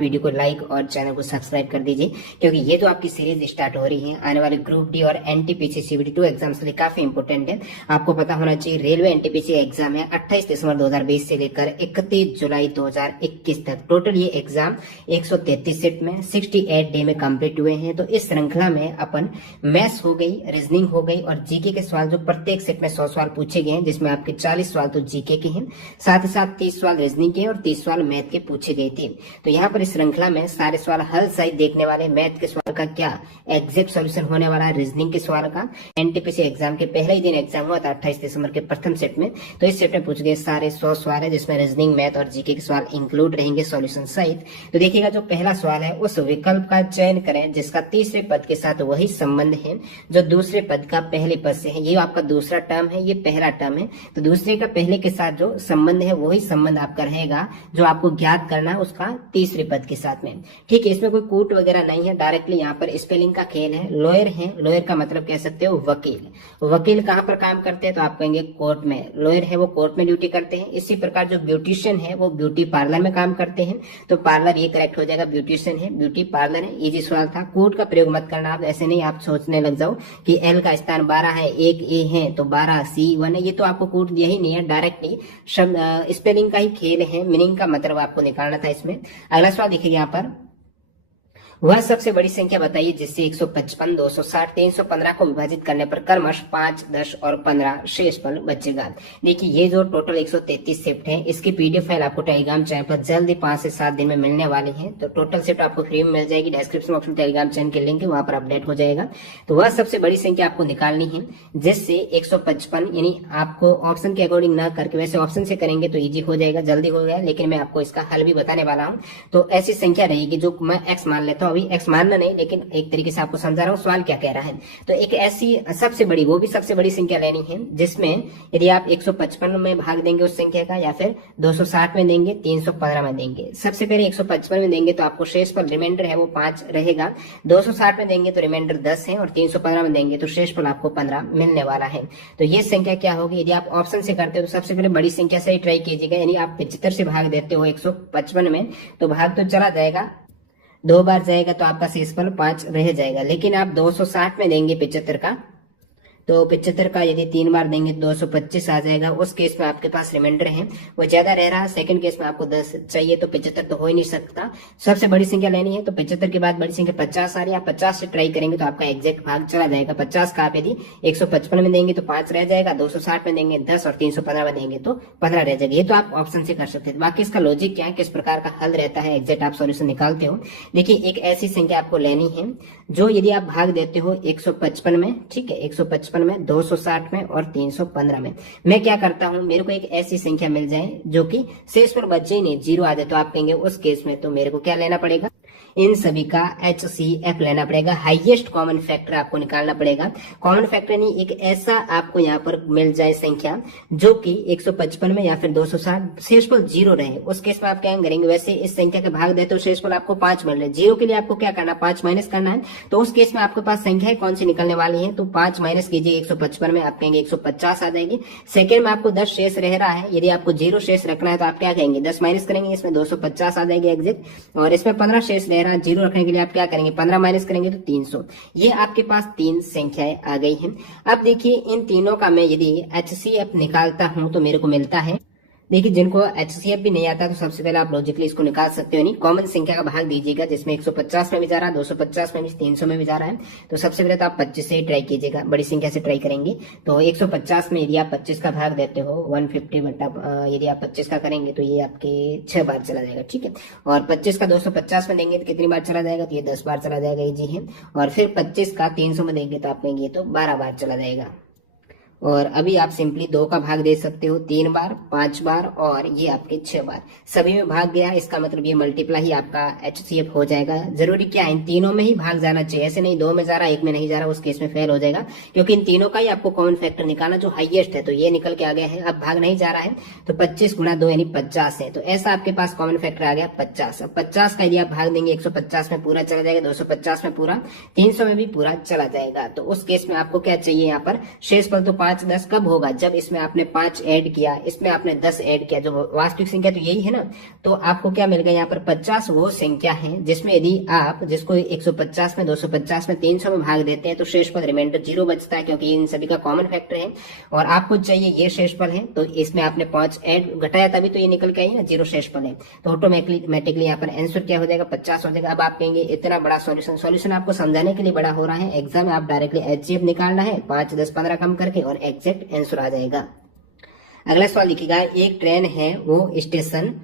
Video को like और channel को सब्सक्राइब कर दीजिए, क्योंकि ये जो आपकी सीरीज स्टार्ट हो रही है आने वाले ग्रुप डी और एनटीपीसी सीबीटी 2 एग्जाम्स के लिए काफी इंपोर्टेंट है। आपको पता होना चाहिए रेलवे एनटीपीसी एग्जाम है 28 दिसंबर 2020 से लेकर 31 जुलाई 2021 तक। टोटल ये एग्जाम 133 सेट में 68 डे में कंप्लीट हुए हैं। तो इस श्रृंखला में अपन मैथ्स हो गई, रीजनिंग हो गई और जीके के सवाल जो प्रत्येक सेट में 100 सवाल पूछे गए हैं, जिसमें आपके 40 सवाल तो जीके के हैं, साथ ही साथ 30 सवाल रीजनिंग के और 30 सवाल मैथ के पूछे गए थे। तो यहाँ पर इस श्रृंखला में सारे सवाल हल सहित देखने वाले, मैथ के सवाल का क्या एग्जैक्ट सॉल्यूशन होने वाला है, रीजनिंग के सवाल का। एनटीपीसी एग्जाम के पहले ही दिन एग्जाम हुआ था 28 दिसंबर के प्रथम सेट में। तो इस सेट में पूछे गए सारे 100 सवाल है, जिसमें रीजनिंग, मैथ और जीके के सवाल इंक्लूड रहेंगे सॉल्यूशन सहित। तो देखिएगा जो पहला सवाल है उस विकल्प का चयन करें जिसका तीसरे पद के साथ वही संबंध है जो दूसरे पद का पहले पद से है। ये आपका दूसरा टर्म है, ये पहला टर्म है। तो दूसरे का पहले के साथ जो संबंध है वही संबंध आपका रहेगा जो आपको ज्ञात करना है उसका तीसरे पद के साथ में। ठीक है, इसमें कोई कूट वगैरह नहीं है, डायरेक्टली यहाँ पर स्पेलिंग का खेल है। लॉयर है, लॉयर का मतलब कह सकते हो वकील। वकील कहाँ पर काम करते हैं तो आप कहेंगे कोर्ट में। लॉयर है वो कोर्ट में ड्यूटी करते हैं। इसी प्रकार जो ब्यूटिशियन है वो ब्यूटी पार्लर में काम करते हैं। तो पार्लर ये करेक्ट हो जाएगा, ब्यूटिशियन है, ब्यूटी पार्लर है। इजी सवाल था। कूट का प्रयोग मत करना, आप ऐसे नहीं आप सोचने लग जाओ कि एल का स्थान 12 है, एक ए है तो 12 C1 है। ये तो आपको कूट दिया ही नहीं है, डायरेक्टली शब्द स्पेलिंग का ही खेल है, मीनिंग का मतलब आपको निकालना था इसमें। अगला सवाल देखिए यहाँ पर, वह सबसे बड़ी संख्या बताइए जिससे 155, 260, 315 को विभाजित करने पर क्रमश 5, 10 और 15 शेषफल बचेगा। देखिए ये जो टोटल 133 शिफ्ट है, इसकी पीडीएफ फाइल आपको टेलीग्राम चैनल पर जल्दी 5 से 7 दिन में मिलने वाली है। तो टोटल शिफ्ट आपको फ्री में मिल जाएगी। डिस्क्रिप्शन बॉक्स में टेलीग्राम चैनल के लिंक है, वहां पर अपडेट हो जाएगा। तो वह सबसे बड़ी संख्या आपको निकालनी है जिससे 155, यानी आपको ऑप्शन के अकॉर्डिंग ना करके, वैसे ऑप्शन से करेंगे तो ईजी हो जाएगा, जल्दी हो गया, लेकिन मैं आपको इसका हल भी बताने वाला हूँ। तो ऐसी संख्या रहेगी जो मैं एक्स मान लेता हूँ, अभी एक्स मानना नहीं लेकिन एक तरीके से आपको समझा रहा हूँ सवाल क्या कह रहा है। तो एक ऐसी सबसे बड़ी, वो भी सबसे बड़ी संख्या लेनी है जिसमें यदि आप 155 में भाग देंगे उस संख्या का, या फिर 260 में देंगे, 315 में देंगे। सबसे पहले 155 में देंगे तो आपको शेष पर रिमाइंडर है वो 5 रहेगा। 260 में देंगे तो रिमाइंडर 10 है और 315 में देंगे तो शेष पर आपको 15 मिलने वाला है। तो ये संख्या क्या होगी? यदि आप ऑप्शन से करते हो तो सबसे पहले बड़ी संख्या से ही ट्राई कीजिएगा। यानी आप 75 से भाग देते हो 155 में तो भाग तो चला जाएगा, 2 बार जाएगा तो आपका शेषफल 5 रह जाएगा। लेकिन आप 260 में देंगे 75 का, तो 75 का यदि 3 बार देंगे तो 225 आ जाएगा। उस केस में आपके पास रिमाइंडर है वो ज्यादा रह रहा है। सेकंड केस में आपको 10 चाहिए तो 75 तो हो ही नहीं सकता। सबसे बड़ी संख्या लेनी है तो 75 के बाद बड़ी संख्या 50 आ रही है। आप 50 से ट्राई करेंगे तो आपका एग्जैक्ट भाग चला जाएगा। 50 का आप यदि 155 में देंगे तो 5 रह जाएगा, 260 में देंगे 10 और 315 में देंगे तो 15 रह जाएगा। ये तो आप ऑप्शन से कर सकते हैं। बाकी इसका लॉजिक क्या है, किस प्रकार का हल रहता है, एग्जैक्ट आप सोल्यूशन निकालते हो। देखिए एक ऐसी संख्या आपको लेनी है जो यदि आप भाग देते हो 155 में, ठीक है, 155 में, 260 में और 315 में, मैं क्या करता हूं, मेरे को एक ऐसी संख्या मिल जाए जो कि शेष पर बचे ही नहीं, 0 आ जाए, तो आप कहेंगे उस केस में तो मेरे को क्या लेना पड़ेगा, इन सभी का HCF लेना पड़ेगा। हाईएस्ट कॉमन फैक्टर आपको निकालना पड़ेगा। कॉमन फैक्टर नहीं, एक ऐसा आपको यहाँ पर मिल जाए संख्या जो कि 155 में या फिर 260 शेषफल 0 रहे। उस केस में आप क्या करेंगे, वैसे इस संख्या के भाग देते हो शेषफल आपको 5 मिल रहे, 0 के लिए आपको क्या करना, 5 माइनस करना है। तो उस केस में आपके पास संख्याएं कौन सी निकलने वाली है, तो 5 माइनस कीजिए 155 में, आप कहेंगे 150 आ जाएगी। सेकेंड में आपको 10 शेष रह रहा है, यदि आपको 0 शेष रखना है तो आप क्या कहेंगे, 10 माइनस करेंगे, इसमें 250 आ जाएगी एग्जैक्ट। और इसमें 15 शेष रह रहा है, 0 रखने के लिए आप क्या करेंगे, 15 माइनस करेंगे तो 300। ये आपके पास 3 संख्याएं आ गई हैं। अब देखिए इन तीनों का मैं यदि HCF निकालता हूं तो मेरे को मिलता है, देखिए जिनको HCF भी नहीं आता तो सबसे पहले आप लॉजिकली इसको निकाल सकते हो। नहीं, कॉमन संख्या का भाग दीजिएगा जिसमें 150 में भी जा रहा है, 250 में भी, 300 में भी जा रहा है। तो सबसे पहले तो आप 25 से ही ट्राई कीजिएगा, बड़ी संख्या से ट्राई करेंगे। तो 150 में यदि आप 25 का भाग देते हो 150 बटा, यदि आप 25 का करेंगे तो ये आपके 6 बार चला जाएगा, ठीक है। और 25 का 250 में देंगे तो कितनी बार चला जाएगा, तो ये 10 बार चला जाएगा, इजी है। और फिर 25 का 300 में देंगे तो आप कहेंगे तो 12 बार चला जाएगा। और अभी आप सिंपली 2 का भाग दे सकते हो 3 बार, 5 बार और ये आपके 6 बार, सभी में भाग गया। इसका मतलब ये मल्टीप्लाई ही आपका HCF हो जाएगा। जरूरी क्या है, इन तीनों में ही भाग जाना चाहिए, ऐसे नहीं 2 में जा रहा 1 में नहीं जा रहा, उस केस में फेल हो जाएगा। क्योंकि इन तीनों का ही आपको कॉमन फैक्टर निकालना जो हाईएस्ट है, तो ये निकल के आ गया है। अब भाग नहीं जा रहा है तो 25 गुना 2 यानी 50 है, तो ऐसा आपके पास कॉमन फैक्टर आ गया 50। अब 50 का यदि आप भाग देंगे 150 में पूरा चला जाएगा, 250 में पूरा, 300 में भी पूरा चला जाएगा। तो उस केस में आपको क्या चाहिए, यहाँ पर शेषफल तो 5 5-10 कब होगा, जब इसमें आपने 5 ऐड किया, इसमें आपने 10 ऐड किया, जो वास्तविक संख्या तो यही है ना। तो आपको क्या मिल गया यहाँ पर 50 वो संख्या है जिसमें यदि आप जिसको 150 में 250 में 300 में भाग देते हैं तो शेषफल रिमाइंडर 0 बचता है, क्योंकि इन सभी का कॉमन फैक्टर है और आपको चाहिए ये शेषफल है। तो इसमें आपने 5 ऐड घटाया तभी तो ये निकल के आई ना 0 शेषफल है। तो ऑटोमेटिकली यहाँ पर आंसर क्या हो जाएगा 50 हो जाएगा। अब आप कहेंगे इतना बड़ा सॉल्यूशन आपको समझाने के लिए बड़ा हो रहा है, एग्जाम में आप डायरेक्टली एचसीएफ निकालना है 5, 10, 15 कम करके और एग्जैक्ट आंसर आ जाएगा। अगला सवाल लिखिएगा, एक ट्रेन है वो स्टेशन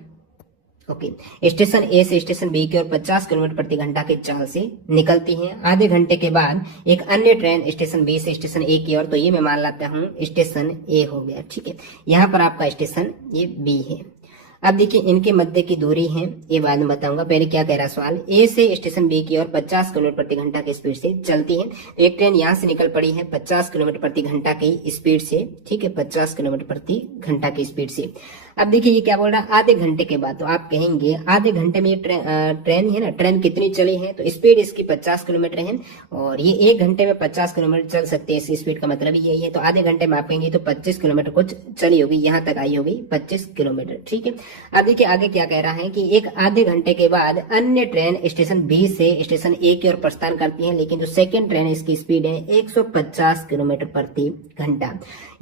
ए से स्टेशन बी की ओर 50 किलोमीटर प्रति घंटा की चाल से निकलती है। आधे घंटे के बाद एक अन्य ट्रेन स्टेशन बी से स्टेशन ए की ओर, तो ये मैं मान लेता हूँ स्टेशन ए हो गया, ठीक है। यहाँ पर आपका स्टेशन ये बी है। अब देखिए इनके मध्य की दूरी है, ये बाद में बताऊंगा, पहले क्या कह रहा है सवाल। ए से स्टेशन बी की ओर 50 किलोमीटर प्रति घंटा की स्पीड से चलती है। तो एक ट्रेन यहाँ से निकल पड़ी है 50 किलोमीटर प्रति घंटा की स्पीड से, ठीक है, 50 किलोमीटर प्रति घंटा की स्पीड से। अब देखिए ये क्या बोल रहा है, आधे घंटे के बाद। तो आप कहेंगे आधे घंटे में ये ट्रेन है ना, ट्रेन कितनी चली है, तो स्पीड इसकी 50 किलोमीटर है और ये 1 घंटे में 50 किलोमीटर चल सकती है, इस स्पीड का मतलब यही है। तो आधे घंटे में आप कहेंगे तो 25 किलोमीटर कुछ चली होगी, यहाँ तक आई होगी 25 किलोमीटर, ठीक है। अब देखिए आगे क्या कह रहा है कि एक आधे घंटे के बाद अन्य ट्रेन स्टेशन बी से स्टेशन ए की ओर प्रस्थान करती है, लेकिन जो सेकेंड ट्रेन है इसकी स्पीड है 150 किलोमीटर प्रति घंटा।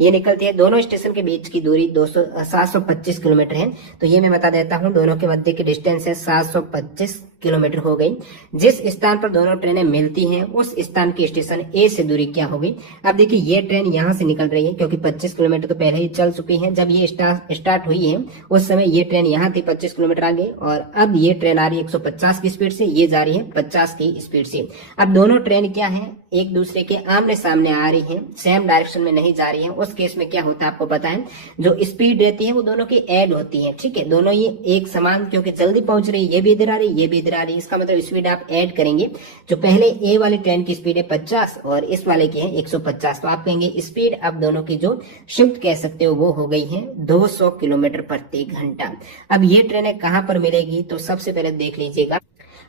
ये निकलती है, दोनों स्टेशन के बीच की दूरी 725 किलोमीटर है। तो ये मैं बता देता हूँ, दोनों के मध्य की डिस्टेंस है 725 किलोमीटर हो गई। जिस स्थान पर दोनों ट्रेनें मिलती हैं उस स्थान की स्टेशन ए से दूरी क्या होगी। अब देखिए ये ट्रेन यहाँ से निकल रही है क्योंकि 25 किलोमीटर तो पहले ही चल चुकी है। जब ये स्टार्ट हुई है उस समय ये ट्रेन यहाँ थी 25 किलोमीटर आगे, और अब ये ट्रेन आ रही है 150 की स्पीड से, ये जा रही है 50 की स्पीड से। अब दोनों ट्रेन क्या है, एक दूसरे के आमने सामने आ रही है, सेम डायरेक्शन में नहीं जा रही है। उस केस में क्या होता है आपको पता है, जो स्पीड रहती है वो दोनों की ऐड होती है, ठीक है। दोनों ये एक समान, क्योंकि जल्दी पहुंच रही है, ये भी इधर आ रही है, ये भी इधर आ रही है, इसका मतलब स्पीड आप ऐड करेंगे। जो पहले ए वाली ट्रेन की स्पीड है 50 और इस वाले की है 150, तो आप कहेंगे स्पीड अब दोनों की जो संयुक्त कह सकते हो वो हो गई है 200 किलोमीटर प्रति घंटा। अब ये ट्रेनें कहां पर मिलेगी, तो सबसे पहले देख लीजिएगा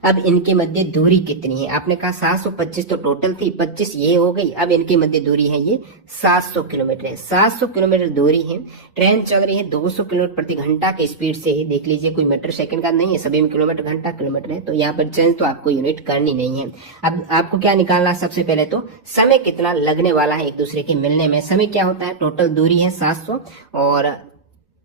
अब इनके मध्य दूरी कितनी है। आपने कहा 725 तो टोटल थी, 25 ये हो गई। अब इनके मध्य दूरी है ये 700 किलोमीटर है, 700 किलोमीटर दूरी है। ट्रेन चल रही है 200 किलोमीटर प्रति घंटा की स्पीड से। देख लीजिए कोई मीटर सेकंड का नहीं है, सभी में किलोमीटर घंटा किलोमीटर है, तो यहाँ पर चेंज तो आपको यूनिट करनी नहीं है। अब आपको क्या निकालना, सबसे पहले तो समय कितना लगने वाला है एक दूसरे के मिलने में। समय क्या होता है, टोटल दूरी है 700 और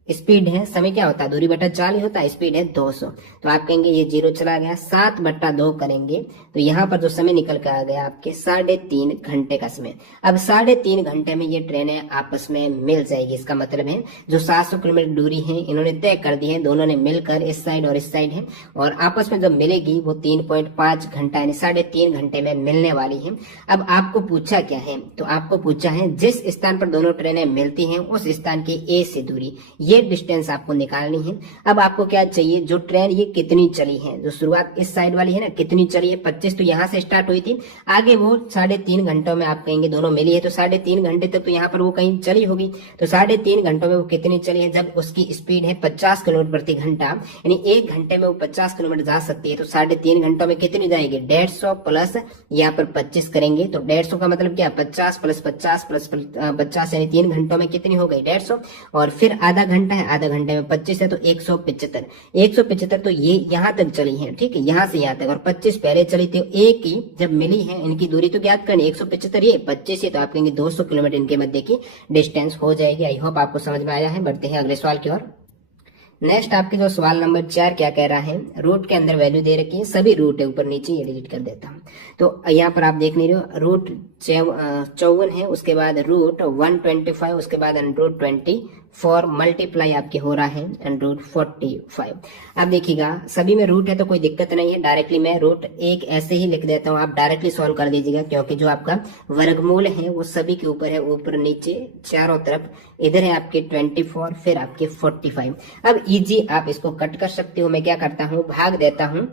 स्पीड है, समय क्या होता है, दूरी बटा 4 ही होता है, स्पीड है 200। तो आप कहेंगे ये 0 चला गया, 7/2 करेंगे तो यहाँ पर जो समय निकल कर आ गया आपके 3.5 घंटे का समय। अब 3.5 घंटे में ये ट्रेनें आपस में मिल जाएगी। इसका मतलब है जो 700 किलोमीटर दूरी है इन्होंने तय कर दी है, दोनों ने मिलकर इस साइड और इस साइड है, और आपस में जब मिलेगी वो 3.5 घंटा यानी 3.5 घंटे में मिलने वाली है। अब आपको पूछा क्या है, तो आपको पूछा है जिस स्थान पर दोनों ट्रेनें मिलती हैं उस स्थान की ए से दूरी, ये डिस्टेंस आपको निकालनी है। अब आपको क्या चाहिए, जो ट्रेन ये कितनी चली है, जो शुरुआत इस साइड वाली है ना कितनी चली है, 25 तो यहाँ से स्टार्ट हुई थी, आगे वो 3.5 घंटों में आप कहेंगे दोनों मिली है, तो 3.5 घंटे तक तो यहाँ पर वो कहीं चली होगी। तो 3.5 घंटों में वो कितनी चली है, जब उसकी स्पीड है 50 किलोमीटर प्रति घंटा, यानी 1 घंटे में वो 50 किलोमीटर जा सकती है, तो 3.5 घंटों में कितनी जाएगी, 150 प्लस यहाँ पर 25 करेंगे, तो 150 का मतलब क्या, 50 प्लस 50 प्लस 50 यानी 3 घंटों में कितनी हो गई 150, और फिर आधा घंटा है, आधा घंटे में 25 है तो 175 तो ये यहाँ तक चली है, ठीक है, यहाँ से यहाँ तक, और 25 पहले चली थी, एक ही जब मिली है इनकी दूरी तो ज्ञात करनी, 175 ये 25 है, तो आप कहेंगे 200 किलोमीटर इनके मध्य की डिस्टेंस हो जाएगी। आई होप आपको समझ में आया है। बढ़ते हैं अगले सवाल की ओर। नेक्स्ट आपके जो सवाल नंबर 4 क्या कह रहा है, रूट के अंदर वैल्यू दे रखी है, सभी रूट है ऊपर नीचे, ये डिलीट कर देता हूँ। तो यहाँ पर आप देख नहीं रहे हो, रूट 54 है, उसके बाद रूट 125, उसके बाद रूट 24 मल्टीप्लाई आपके हो रहा है रूट 45। अब देखिएगा सभी में रूट है तो कोई दिक्कत नहीं है, डायरेक्टली मैं रूट 1 ऐसे ही लिख देता हूँ, आप डायरेक्टली सॉल्व कर दीजिएगा, क्योंकि जो आपका वर्गमूल है वो सभी के ऊपर है, ऊपर नीचे चारों तरफ। इधर है आपके 24 फिर आपके 45। अब इजी आप इसको कट कर सकते हो। मैं क्या करता हूँ, भाग देता हूँ,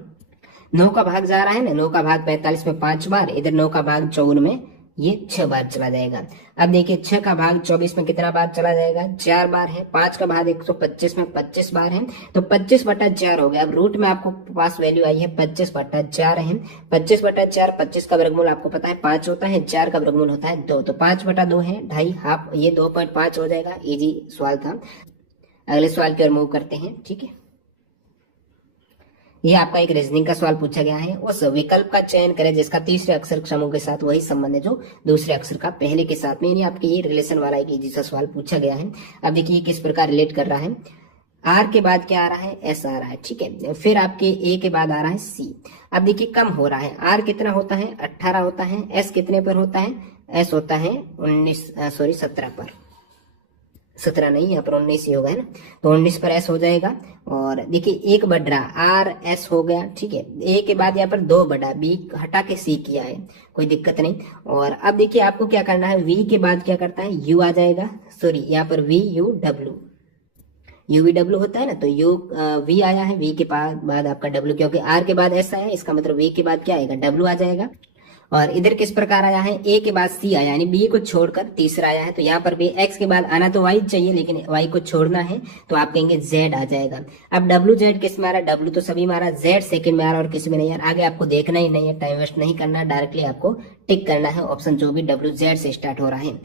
9 का भाग जा रहा है ना, 9 का भाग 45 में 5 बार, इधर 9 का भाग 54 में ये 6 बार चला जाएगा। अब देखिए 6 का भाग 24 में कितना बार चला जाएगा, 4 बार है। 5 का भाग 125 में 25 बार है, तो 25/4 हो गया। अब रूट में आपको पास वैल्यू आई है 25/4 है। 25/4, 25 का वर्गमूल आपको पता है 5 होता है, 4 का वर्गमूल होता है 2, तो 5/2 है, 2.5 हाफ, ये 2.5 हो जाएगा। इजी सवाल था। अगले सवाल की ओर मूव करते हैं, ठीक है। ये आपका एक रीजनिंग का सवाल पूछा गया है। उस विकल्प का चयन करें जिसका तीसरे अक्षर समूह के साथ वही संबंध है जो दूसरे अक्षर का पहले के साथ में, यानी आपके ये रिलेशन वाला एक इजी सा सवाल पूछा गया है। अब देखिए किस प्रकार रिलेट कर रहा है। आर के बाद क्या आ रहा है, एस आ रहा है, ठीक है। फिर आपके ए के बाद आ रहा है सी। अब देखिए कम हो रहा है। आर कितना होता है, 18 होता है। एस कितने पर होता है, एस होता है 17 पर। 17 नहीं, यहाँ पर 19 ही होगा, है ना, तो 19 पर एस हो जाएगा। और देखिए एक बढ़ रहा, आर एस हो गया, ठीक है। ए के बाद यहाँ पर 2 बढ़ा, बी हटा के सी किया है, कोई दिक्कत नहीं। और अब देखिए आपको क्या करना है, वी के बाद क्या करता है, यू आ जाएगा। सॉरी, यहाँ पर वी यू डब्ल्यू, UVW होता है ना, तो यू वी आया है, वी के बाद आपका डब्ल्यू, क्योंकि आर के बाद एस आया है, इसका मतलब वी के बाद क्या आएगा, डब्ल्यू आ जाएगा। और इधर किस प्रकार आया है, ए के बाद सी आया, यानी बी को छोड़कर तीसरा आया है, तो यहाँ पर भी एक्स के बाद आना तो वाई चाहिए, लेकिन वाई को छोड़ना है, तो आप कहेंगे जेड आ जाएगा। अब डब्ल्यू जेड किस में आ रहा है, डब्ल्यू तो सभी में आ रहा है, जेड सेकंड में आ रहा है और किसी में नहीं आ रहा। आगे आपको देखना ही नहीं है, टाइम वेस्ट नहीं करना, डायरेक्टली आपको टिक करना है ऑप्शन जो भी डब्ल्यू जेड से स्टार्ट हो रहा है।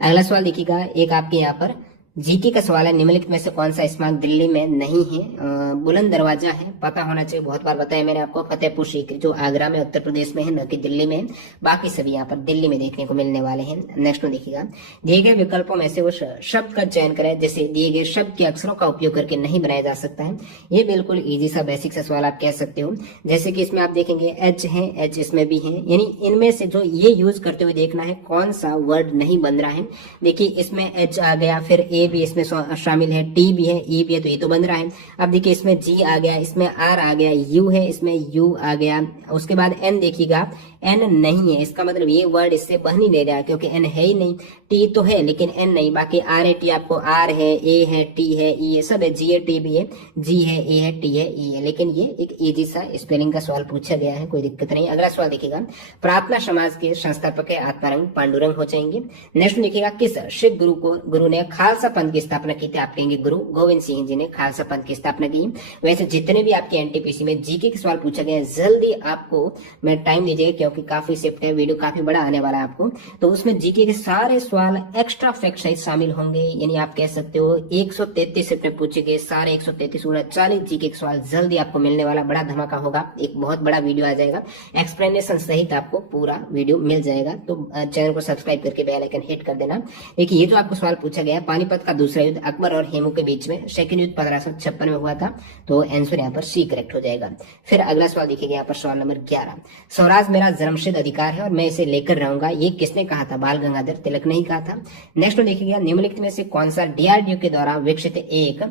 अगला सवाल देखिएगा, एक आपके यहाँ पर जीके का सवाल है, निम्नलिखित में से कौन सा स्मारक दिल्ली में नहीं है। बुलंद दरवाजा है, पता होना चाहिए, बहुत बार बताया मैंने आपको। फतेहपुर सीकरी जो आगरा में उत्तर प्रदेश में है, न कि दिल्ली में है। बाकी सभी यहाँ पर दिल्ली में देखने को मिलने वाले हैं। नेक्स्ट में देखिएगा, दिए गए विकल्पों में से वो शब्द का चयन करें जैसे दिए गए शब्द के अक्षरों का उपयोग करके नहीं बनाया जा सकता है। ये बिल्कुल ईजी सा बेसिक सा सवाल आप कह सकते हो। जैसे कि इसमें आप देखेंगे एच है, एच इसमें भी है, यानी इनमें से जो ये यूज करते हुए देखना है कौन सा वर्ड नहीं बन रहा है। देखिए इसमें एच आ गया, फिर ए भी इसमें शामिल है, टी भी है, ई भी है, तो ये तो बन रहा है। अब देखिए इसमें जी आ गया, इसमें आर आ गया, यू है, इसमें यू आ गया। उसके बाद एन देखिएगा, एन नहीं है, इसका मतलब ये वर्ड इससे बन ही नहीं रहा, क्योंकि एन है ही नहीं। टी तो है लेकिन एन नहीं, बाकी आर है, टी आपको आर है, ए है, टी है, ई है, सब है, जी है, टी भी है, जी है, ए है, टी है, ई है। लेकिन ये एक इजी सा स्पेलिंग का सवाल पूछा गया है, कोई दिक्कत नहीं। अगला सवाल देखिएगा, प्रार्थना समाज के संस्थापक है आत्मारंग पांडुरंग हो जाएंगे। नेक्स्ट देखिएगा, किस सिख गुरु ने खालसा पंथ की स्थापना की थी। आप कहेंगे गुरु गोविंद सिंह जी ने खालसा पंथ की स्थापना की। वैसे जितने भी आपके एनटीपीसी में जीके के सवाल पूछे गए, जल्दी आपको मैं टाइम दीजिएगा, क्योंकि काफी शिफ्ट है, वीडियो काफी बड़ा आने वाला है आपको। तो उसमें जीके के सारे सवाल एक्स्ट्रा फैक्ट सहित शामिल होंगे, यानी आप कह सकते हो 133 शिफ्ट में पूछे गए सारे 133 40 जीके के सवाल जल्दी आपको मिलने वाला, बड़ा धमाका होगा, एक बहुत बड़ा वीडियो आ जाएगा, एक्सप्लेनेशन सहित आपको पूरा वीडियो मिल जाएगा। तो चैनल को सब्सक्राइब करके बेल आइकन हिट कर देना। देखिए ये जो आपको सवाल पूछा गया है, पानीपत का दूसरा युद्ध अकबर और हेमू के बीच में, सेकंड युद्ध 1556 में हुआ था, तो आंसर यहाँ पर सी करेक्ट हो जाएगा। फिर अगला सवाल देखिएगा, यहाँ पर सवाल नंबर 11, स्वराज मेरा जन्मसिद्ध अधिकार है और मैं इसे लेकर रहूंगा, ये किसने कहा था, बाल गंगाधर तिलक ने ही कहा था। नेक्स्ट देखिएगा, निम्नलिखित में से कौन सा डीआरडीओ के द्वारा विकसित एक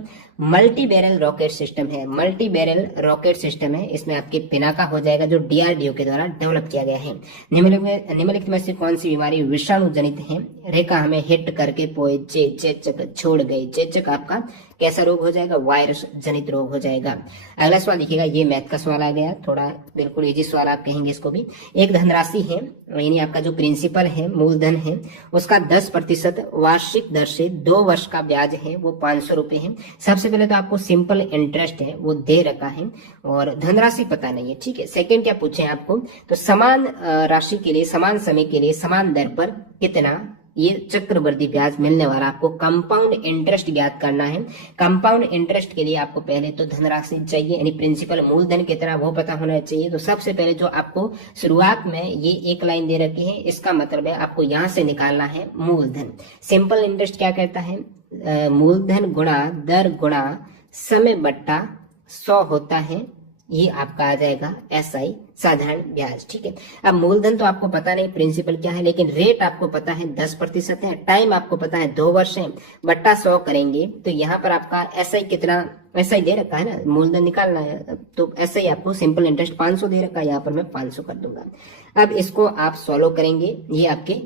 मल्टी बैरल रॉकेट सिस्टम है। मल्टी बैरल रॉकेट सिस्टम है, इसमें आपके पिनाका हो जाएगा, जो डीआरडीओ के द्वारा डेवलप किया गया है। निम्नलिखित में से कौन सी बीमारी विषाणु जनित है। रेखा हमें हिट करके पोए चेचक छोड़ गई। चेचक आपका कैसा रोग हो जाएगा, वायरस जनित रोग हो जाएगा। अगला सवाल देखिएगा, ये मैथ का सवाल आ गया, थोड़ा बिल्कुल इजी सवाल आप कहेंगे इसको भी। एक धनराशि है, यानी आपका जो प्रिंसिपल है, मूलधन है, उसका 10% वार्षिक दर से 2 वर्ष का ब्याज है, वो 500 रुपए है। सबसे पहले तो आपको सिंपल इंटरेस्ट है वो दे रखा है, और धनराशि पता नहीं है, ठीक है। सेकंड क्या पूछे आपको, तो समान राशि के लिए, समान समय के लिए, समान दर पर कितना ये चक्रवृद्धि ब्याज मिलने वाला, आपको कंपाउंड इंटरेस्ट ज्ञात करना है। कंपाउंड इंटरेस्ट के लिए आपको पहले तो धनराशि चाहिए, यानी प्रिंसिपल मूलधन कितना वो पता होना चाहिए। तो सबसे पहले जो आपको शुरुआत में ये एक लाइन दे रखी है, इसका मतलब है आपको यहाँ से निकालना है मूलधन। सिंपल इंटरेस्ट क्या कहता है, मूलधन गुणा दर गुणा समय बट्टा 100 होता है, ये आपका आ जाएगा एसआई साधारण ब्याज, ठीक है। अब मूलधन तो आपको पता नहीं प्रिंसिपल क्या है, लेकिन रेट आपको पता है 10% है, टाइम आपको पता है 2 वर्ष है, बट्टा 100 करेंगे तो यहाँ पर आपका एसआई कितना, एसआई दे रखा है ना, मूलधन निकालना है, तो एसआई आपको सिंपल इंटरेस्ट 500 दे रखा है, यहाँ पर मैं 500 कर दूंगा। अब इसको आप सॉल्व करेंगे, ये आपके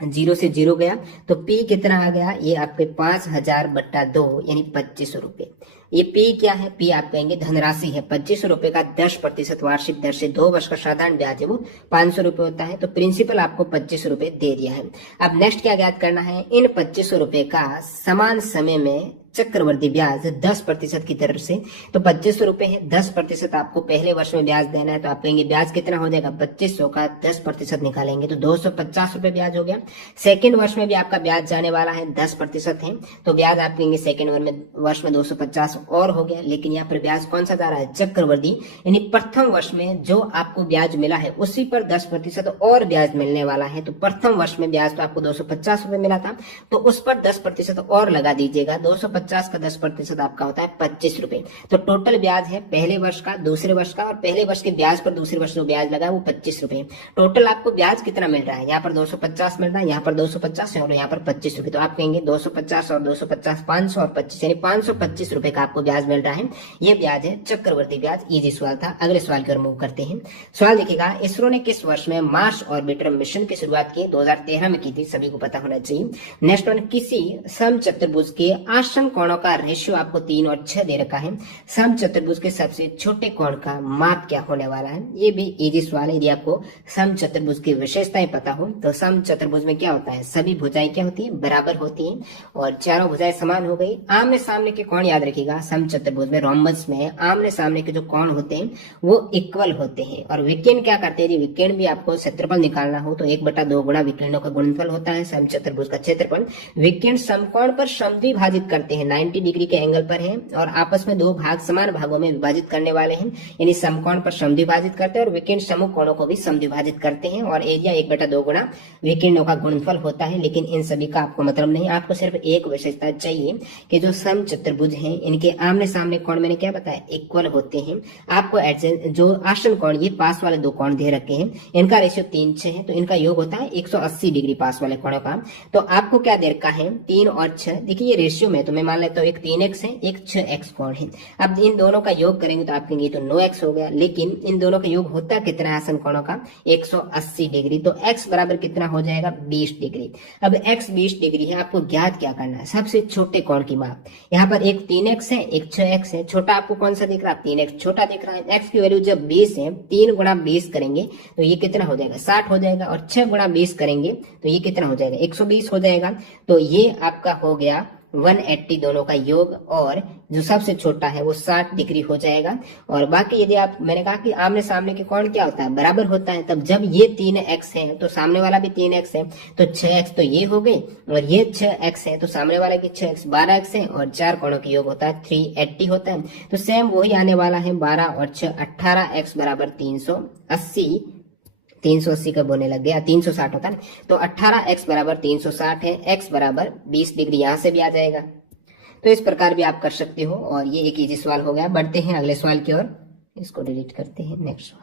जीरो से जीरो गया तो पी कितना आ गया, ये आपके 5000/2 यानी 2500 रुपए। ये पी क्या है, पी आप कहेंगे धनराशि है। 2500 रुपए का 10% वार्षिक दर से 2 वर्ष का साधारण ब्याज है वो 500 रुपए होता है। तो प्रिंसिपल आपको 2500 रुपए दे दिया है। अब नेक्स्ट क्या ज्ञात करना है, इन 2500 रुपए का समान समय में चक्रवर्ती ब्याज 10% की दर से। तो 2500 रुपए है, 10% आपको पहले वर्ष में ब्याज देना है। तो आप कहेंगे ब्याज कितना हो जाएगा, 2500 का 10% निकालेंगे तो 250 रुपए ब्याज हो गया। सेकेंड वर्ष में भी आपका ब्याज जाने वाला है, 10% है तो ब्याज आप कहेंगे सेकेंड वर्ष में 250 और हो गया। लेकिन यहाँ पर ब्याज कौन सा जा रहा है, चक्रवर्ती, यानी प्रथम वर्ष में जो आपको ब्याज मिला है उसी पर 10% और ब्याज मिलने वाला है। तो प्रथम वर्ष में ब्याज तो आपको 250 रुपए मिला था, तो उस पर 10% और लगा दीजिएगा। 250 का 10% आपका होता है 25 रुपए। तो टोटल ब्याज है पहले वर्ष का, दूसरे वर्ष का, और पहले वर्ष के ब्याज पर दूसरे वर्ष जो ब्याज लगा वो 25 रुपए। टोटल आपको ब्याज कितना मिल रहा है, यहाँ पर 250 मिल रहा है, यहाँ पर 250 है और यहाँ पर 25 रुपए। तो आप कहेंगे 250 और 250 500 और 25 यानी 525 रुपए का आपको ब्याज मिल रहा है। ये ब्याज है चक्रवर्ती ब्याज। इजी सवाल था। अगले सवाल की ओर मूव करते हैं। सवाल देखिएगा, इसरो ने किस वर्ष में मार्स ऑर्बिटर मिशन की शुरुआत की, 2013 में की थी, सभी को पता होना चाहिए। नेक्स्ट वन, किसी समचतुर्भुज के आसन कोणों का रेशियो आपको 3 और 6 दे रखा है। समचतुर्भुज के सबसे छोटे कोण का माप क्या होने वाला है, ये भी इजी सवाल है। यदि आपको समचतुर्भुज की विशेषताएं पता हो तो समचतुर्भुज में क्या होता है, सभी भुजाएं क्या होती है, बराबर होती हैं और चारों भुजाएं समान हो गई। आमने सामने के कोण याद रखिएगा, समचतुर्भुज में रोम्बस में आमने सामने के जो कोण होते हैं वो इक्वल होते हैं। और विकीर्ण क्या करते हैं, विकीर्ण भी आपको क्षेत्रफल निकालना हो तो 1/2 गुणा विकीर्णों का गुणनफल होता है समचतुर्भुज का क्षेत्रफल। विकीर्ण समकोण पर समद्विभाजित करते हैं, 90 डिग्री के एंगल पर है और आपस में दो भाग समान भागों में विभाजित करने वाले हैं, यानी समकोण पर समद्विभाजित करते हैं और विकीर्ण समूह कोणों को भी समद्विभाजित करते हैं। और एरिया 1/2 गुणा विकीर्णों का गुणनफल होता है। लेकिन इन सभी का आपको मतलब नहीं, आपको सिर्फ एक विशेषता चाहिए कि जो समचतुर्भुज हैं इनके आमने सामने कोण मैंने क्या बताया, इक्वल होते हैं। आपको जो आसन कोण, ये पास वाले दो कोण दे रखे हैं, इनका रेशियो 3-6 है तो इनका योग होता है 180 डिग्री पास वाले कोणों का। तो आपको क्या दे रखा है, 3 और 6। देखिए ये रेशियो में तो मैं मान लेता हूँ एक 3x है, एक 6x कोण है। अब इन दोनों का योग करेंगे तो आप कहेंगे तो 9x हो गया। लेकिन इन दोनों का योग होता कितना है आसन कोणों का, 180 डिग्री। तो x बराबर कितना हो जाएगा, 20 डिग्री। अब x 20 डिग्री है, आपको ज्ञात क्या करना है, सबसे छोटे कोण की माप। यहाँ पर एक 3x है, एक 6x है। छोटा आपको कौन सा दिख रहा है, 3x छोटा दिख रहा है। x की वैल्यू जब 20 है, 3 गुणा 20 करेंगे तो ये कितना हो जाएगा, 60 हो जाएगा। और 6 गुणा 20 करेंगे तो ये कितना हो जाएगा, 120 हो जाएगा। तो ये आपका हो गया 180 दोनों का योग, और जो सबसे छोटा है वो 60 डिग्री हो जाएगा। और बाकी यदि आप, मैंने कहा कि आमने सामने के कोण क्या होता है, बराबर होता है। तब जब ये 3x है तो सामने वाला भी 3x है तो 6x तो ये हो गए, और ये 6x है तो सामने वाला की 6x 12x है, और चार कोणों की योग होता है 380 होता है। तो सेम वही आने वाला है, 12 और 6 18x बराबर 380। 380 कब होने लग गया, 360 होता है। तो 18x बराबर 360 है, x बराबर 20 डिग्री, यहां से भी आ जाएगा। तो इस प्रकार भी आप कर सकते हो। और ये एक इजी सवाल हो गया। बढ़ते हैं अगले सवाल की ओर, इसको डिलीट करते हैं। नेक्स्ट सवाल,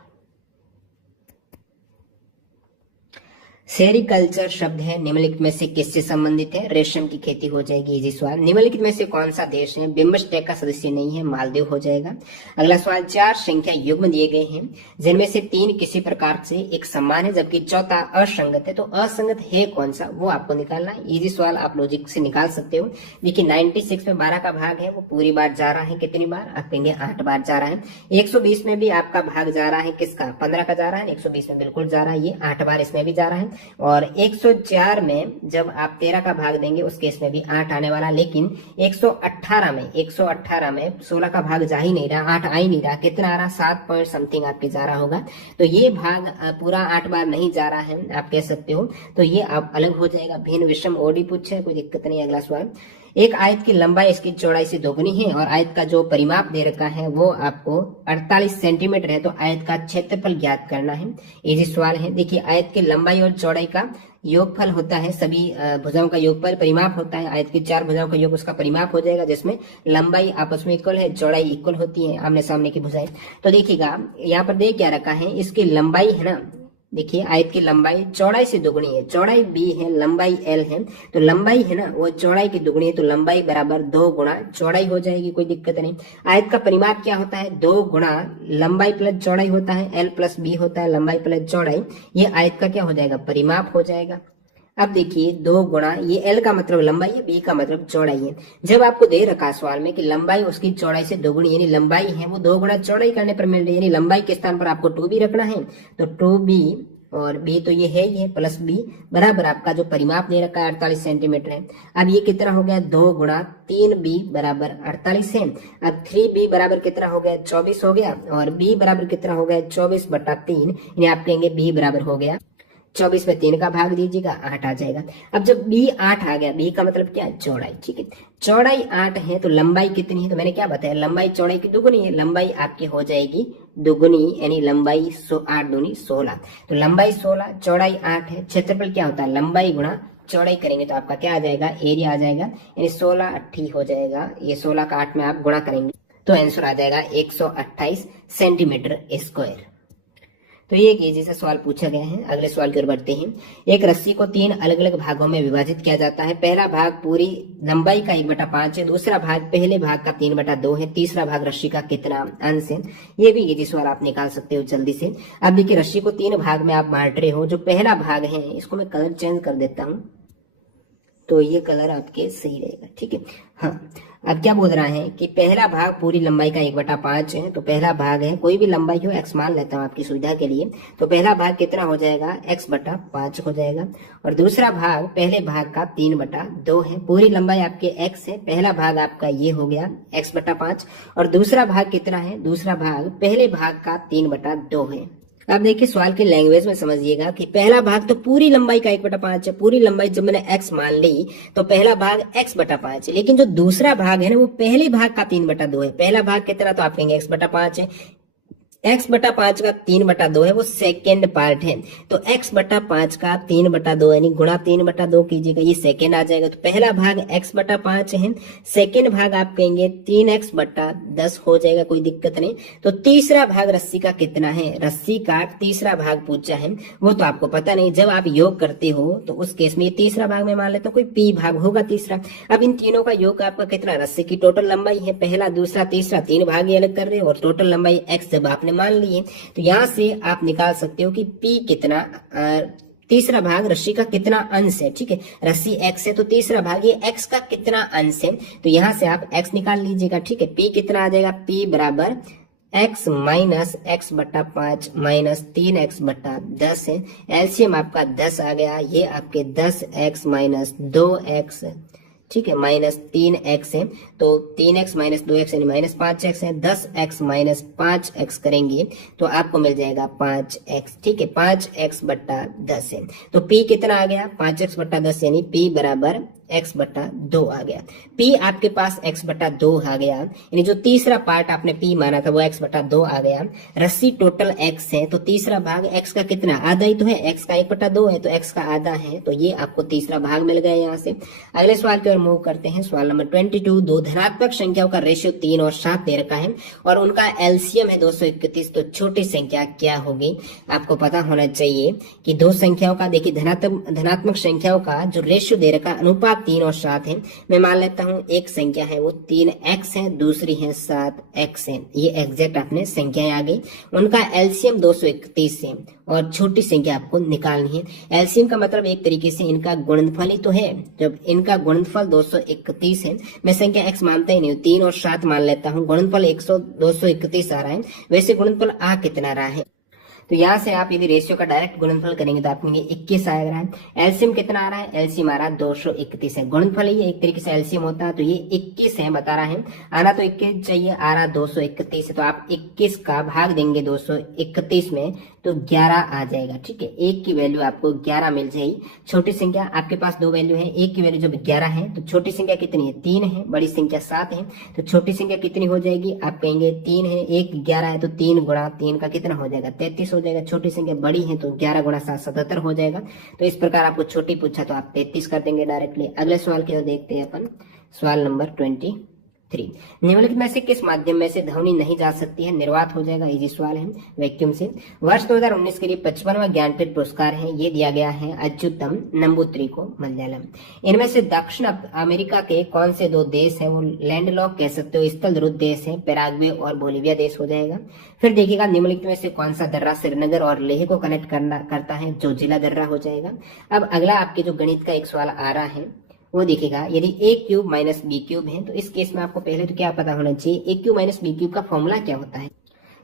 सेरिकल्चर शब्द है, निम्नलिखित में से किससे संबंधित है, रेशम की खेती हो जाएगी। इजी सवाल। निम्नलिखित में से कौन सा देश है बिम्स्टेक का सदस्य नहीं है, मालदीव हो जाएगा। अगला सवाल, 4 संख्या युग्म दिए गए हैं जिनमें से 3 किसी प्रकार से एक समान है जबकि चौथा असंगत है, तो असंगत है कौन सा, वो आपको निकालना है। इजी सवाल, आप लॉजिक से निकाल सकते हो। देखिए 96 में 12 का भाग है, वो पूरी बार जा रहा है, कितनी बार, आप कहेंगे 8 बार जा रहा है। 120 में भी आपका भाग जा रहा है, किसका, 15 का जा रहा है, 120 में बिल्कुल जा रहा है, ये 8 बार इसमें भी जा रहा है। और 104 में जब आप 13 का भाग देंगे उस केस में भी 8 आने वाला। लेकिन 118 में 16 का भाग जा ही नहीं रहा, 8 आ ही नहीं रहा, कितना आ रहा, 7 पॉइंट समथिंग आपके जा रहा होगा। तो ये भाग पूरा 8 बार नहीं जा रहा है, आप कह सकते हो। तो ये आप अलग हो जाएगा। भिन्न विषम ओडी पूछे, कोई दिक्कत नहीं। अगला सवाल, एक आयत की लंबाई इसकी चौड़ाई से दोगुनी है और आयत का जो परिमाप दे रखा है वो आपको 48 सेंटीमीटर है, तो आयत का क्षेत्रफल ज्ञात करना है। इजी सवाल है। देखिए आयत की लंबाई और चौड़ाई का योगफल होता है, सभी भुजाओं का योगफल परिमाप होता है। आयत की 4 भुजाओं का योग उसका परिमाप हो जाएगा, जिसमें लंबाई आपस में इक्वल है, चौड़ाई इक्वल होती है, आमने सामने की भुजाएं। तो देखिएगा यहाँ पर देख क्या रखा है, इसकी लंबाई है ना, देखिए आयत की लंबाई चौड़ाई से दुगनी है, चौड़ाई b है, लंबाई l है। तो लंबाई है ना वो चौड़ाई की दुगनी है, तो लंबाई बराबर 2 गुणा चौड़ाई हो जाएगी, कोई दिक्कत नहीं। आयत का परिमाप क्या होता है, 2 गुणा लंबाई प्लस चौड़ाई होता है, l प्लस b होता है, लंबाई प्लस चौड़ाई। ये आयत का क्या हो जाएगा, परिमाप हो जाएगा। अब देखिए 2 गुणा ये L का मतलब लंबाई है, B का मतलब चौड़ाई है। जब आपको दे रखा है सवाल में कि लंबाई उसकी चौड़ाई से दोगुनी यानी लंबाई है वो 2 गुणा चौड़ाई करने पर मिल रही है, यानी लंबाई के स्थान पर आपको 2B रखना है, तो 2B और B तो ये है ही है प्लस B बराबर आपका जो परिमाप दे रखा है 48 सेंटीमीटर है। अब ये कितना हो गया 2 गुणा 3B बराबर 48 है। अब 3B बराबर कितना हो गया 24 हो गया और B बराबर कितना हो गया 24/3, यानी आप कहेंगे B बराबर हो गया 24 में 3 का भाग दीजिएगा 8 आ जाएगा। अब जब B 8 आ गया, B का मतलब क्या है चौड़ाई, ठीक है। चौड़ाई 8 है तो लंबाई कितनी है, तो मैंने क्या बताया लंबाई चौड़ाई की दुगुनी है, लंबाई आपकी हो जाएगी दुगुनी यानी लंबाई 8 दूनी 16, तो लंबाई 16 चौड़ाई 8 है। क्षेत्रफल क्या होता है लंबाई गुणा चौड़ाई करेंगे तो आपका क्या आ जाएगा एरिया आ जाएगा, यानी 16 80 हो जाएगा, ये 16 का 8 में आप गुणा करेंगे तो आंसर आ जाएगा 128 सेंटीमीटर स्क्वायर। तो ये एक इजी सा सवाल पूछा गया है। अगले सवाल की ओर बढ़ते हैं। एक रस्सी को 3 अलग अलग भागों में विभाजित किया जाता है। पहला भाग पूरी लंबाई का 1/5 है, दूसरा भाग पहले भाग का 3/2 है, तीसरा भाग रस्सी का कितना अंश है। ये भी इजी सवाल आप निकाल सकते हो जल्दी से। अब देखिए रस्सी को 3 भाग में आप बांट रहे हो, जो पहला भाग है इसको मैं कलर चेंज कर देता हूँ तो ये कलर आपके सही रहेगा, ठीक है। हाँ, अब क्या बोल रहा है कि पहला भाग पूरी लंबाई का 1/5 है, तो पहला भाग है कोई भी लंबाई हो x मान लेता हूँ आपकी सुविधा के लिए, तो पहला भाग कितना हो जाएगा x/5 हो जाएगा और दूसरा भाग पहले भाग का 3/2 है। पूरी लंबाई आपके x है, पहला भाग आपका ये हो गया x/5 और दूसरा भाग कितना है, दूसरा भाग पहले भाग का 3/2 है। अब देखिए सवाल के लैंग्वेज में समझिएगा कि पहला भाग तो पूरी लंबाई का 1/5 है, पूरी लंबाई जब मैंने x मान ली तो पहला भाग x/5 है, लेकिन जो दूसरा भाग है ना वो पहले भाग का 3/2 है। पहला भाग कितना तो आप कहेंगे x/5 है, x/5 का 3/2 है वो सेकेंड पार्ट है, तो x/5 का 3/2 यानी गुणा 3/2 कीजिएगा, ये सेकेंड आ जाएगा। तो पहला भाग x/5 है, सेकेंड भाग आप कहेंगे 3x/10 हो जाएगा, कोई दिक्कत नहीं। तो तीसरा भाग रस्सी का कितना है, रस्सी का तीसरा भाग पूछा है वो तो आपको पता नहीं, जब आप योग करते हो तो उस केस में ये तीसरा भाग में मान लेते हो कोई p भाग होगा तीसरा। अब इन तीनों का योग आपका कितना, रस्सी की टोटल लंबाई है पहला दूसरा तीसरा 3 भाग ये अलग कर रहे हो और टोटल लंबाई x जब आपने मान लिए तो यहां से आप निकाल सकते हो कि P कितना, तीसरा भाग रस्सी का कितना अंश है, ठीक है। रस्सी x है तो तीसरा भाग ये x का कितना अंश है, तो यहां से आप x निकाल लीजिएगा, ठीक है। P कितना आ जाएगा, P बराबर x minus x/5 minus 3x/10 है। एलसीएम आपका 10 आ गया, ये आपके 10x माइनस 2x, ठीक है, माइनस 3x है, तो 3x माइनस 2x यानी माइनस 5x है। 10x माइनस 5x करेंगे तो आपको मिल जाएगा 5x, ठीक है, 5x/10 है। तो P कितना आ गया 5x/10 यानी P बराबर x/2 आ गया। P आपके पास x/2 आ गया, यानी जो तीसरा पार्ट आपने P माना था वो x/2 आ गया। रस्सी टोटल x है तो तीसरा भाग x का कितना, आधा ही तो है, x का 1/2 है तो x का आधा है, तो ये आपको तीसरा भाग मिल गया यहाँ से। अगले सवाल की ओर मूव करते हैं। सवाल नंबर 22। दो धनात्मक संख्याओं का रेशियो 3 और 7 दे रखा है और उनका एलसीएम है 231, तो छोटी संख्या क्या होगी। आपको पता होना चाहिए कि दो संख्याओं का, देखिए धनात्मक संख्याओं का जो रेशियो दे रखा अनुपात 3 और 7 है। मैं मान लेता हूं एक संख्या है वो 3x है, दूसरी है 7x है, ये एग्जैक्ट आपने संख्याएं आ गई। उनका एलसीएम 231 है और छोटी संख्या आपको निकालनी है। एलसीएम का मतलब एक तरीके से इनका गुणनफल ही तो है, जब इनका गुणनफल 231 है, मैं संख्या x मानता ही नहीं हूँ, 3 और 7 मान लेता हूँ। गुणनफल 231 आ रहा है, वैसे गुणनफल आ कितना रहा है, तो यहाँ से आप यदि रेशियो का डायरेक्ट गुणनफल करेंगे तो आपको 21 आ रहा है। एलसीएम कितना आ रहा है, एलसीएम आ रहा है 231 है, गुणनफल ही एक तरीके से एलसीएम होता है, तो ये 21 है बता रहा है, आना तो 21 चाहिए, आ रहा 231 है, तो आप 21 का भाग देंगे 231 में तो 11 आ जाएगा, ठीक है। एक की वैल्यू आपको 11 मिल जाएगी। छोटी संख्या आपके पास दो वैल्यू है, एक की वैल्यू जब 11 है तो छोटी संख्या कितनी है 3 है, बड़ी संख्या 7 है, तो छोटी संख्या कितनी हो जाएगी, आप कहेंगे 3 है, एक 11 है तो 3 गुणा 3 का कितना हो जाएगा 33 हो जाएगा। छोटी संख्या बड़ी है तो 11 गुणा 7 77 हो जाएगा। तो इस प्रकार आपको छोटी पूछा तो आप 33 कर देंगे डायरेक्टली। अगले सवाल की ओर देखते हैं अपन, सवाल नंबर 23। 3। निम्नलिखित में से किस माध्यम में से ध्वनि नहीं जा सकती है? निर्वात हो जाएगा, इजी सवाल है, वैक्यूम से। वर्ष 2019 के लिए 55वां ज्ञानपीठ पुरस्कार है, ये दिया गया है अच्युतम नंबूत्री को, मलयालम। इनमें से दक्षिण अमेरिका के कौन से 2 देश हैं? वो लैंडलॉक कह सकते हो, स्थलरूप देश है, पैराग्वे और बोलिविया देश हो जाएगा। फिर देखिएगा निम्नलिखित में से कौन सा दर्रा श्रीनगर और लेह को कनेक्ट करता है? जो जिला दर्रा हो जाएगा। अब अगला आपके जो गणित का एक सवाल आ रहा है वो देखिएगा, यदि a cube minus B cube है तो इस केस में आपको पहले तो क्या पता होना चाहिए, a cube minus B cube का फॉर्मूला क्या होता है?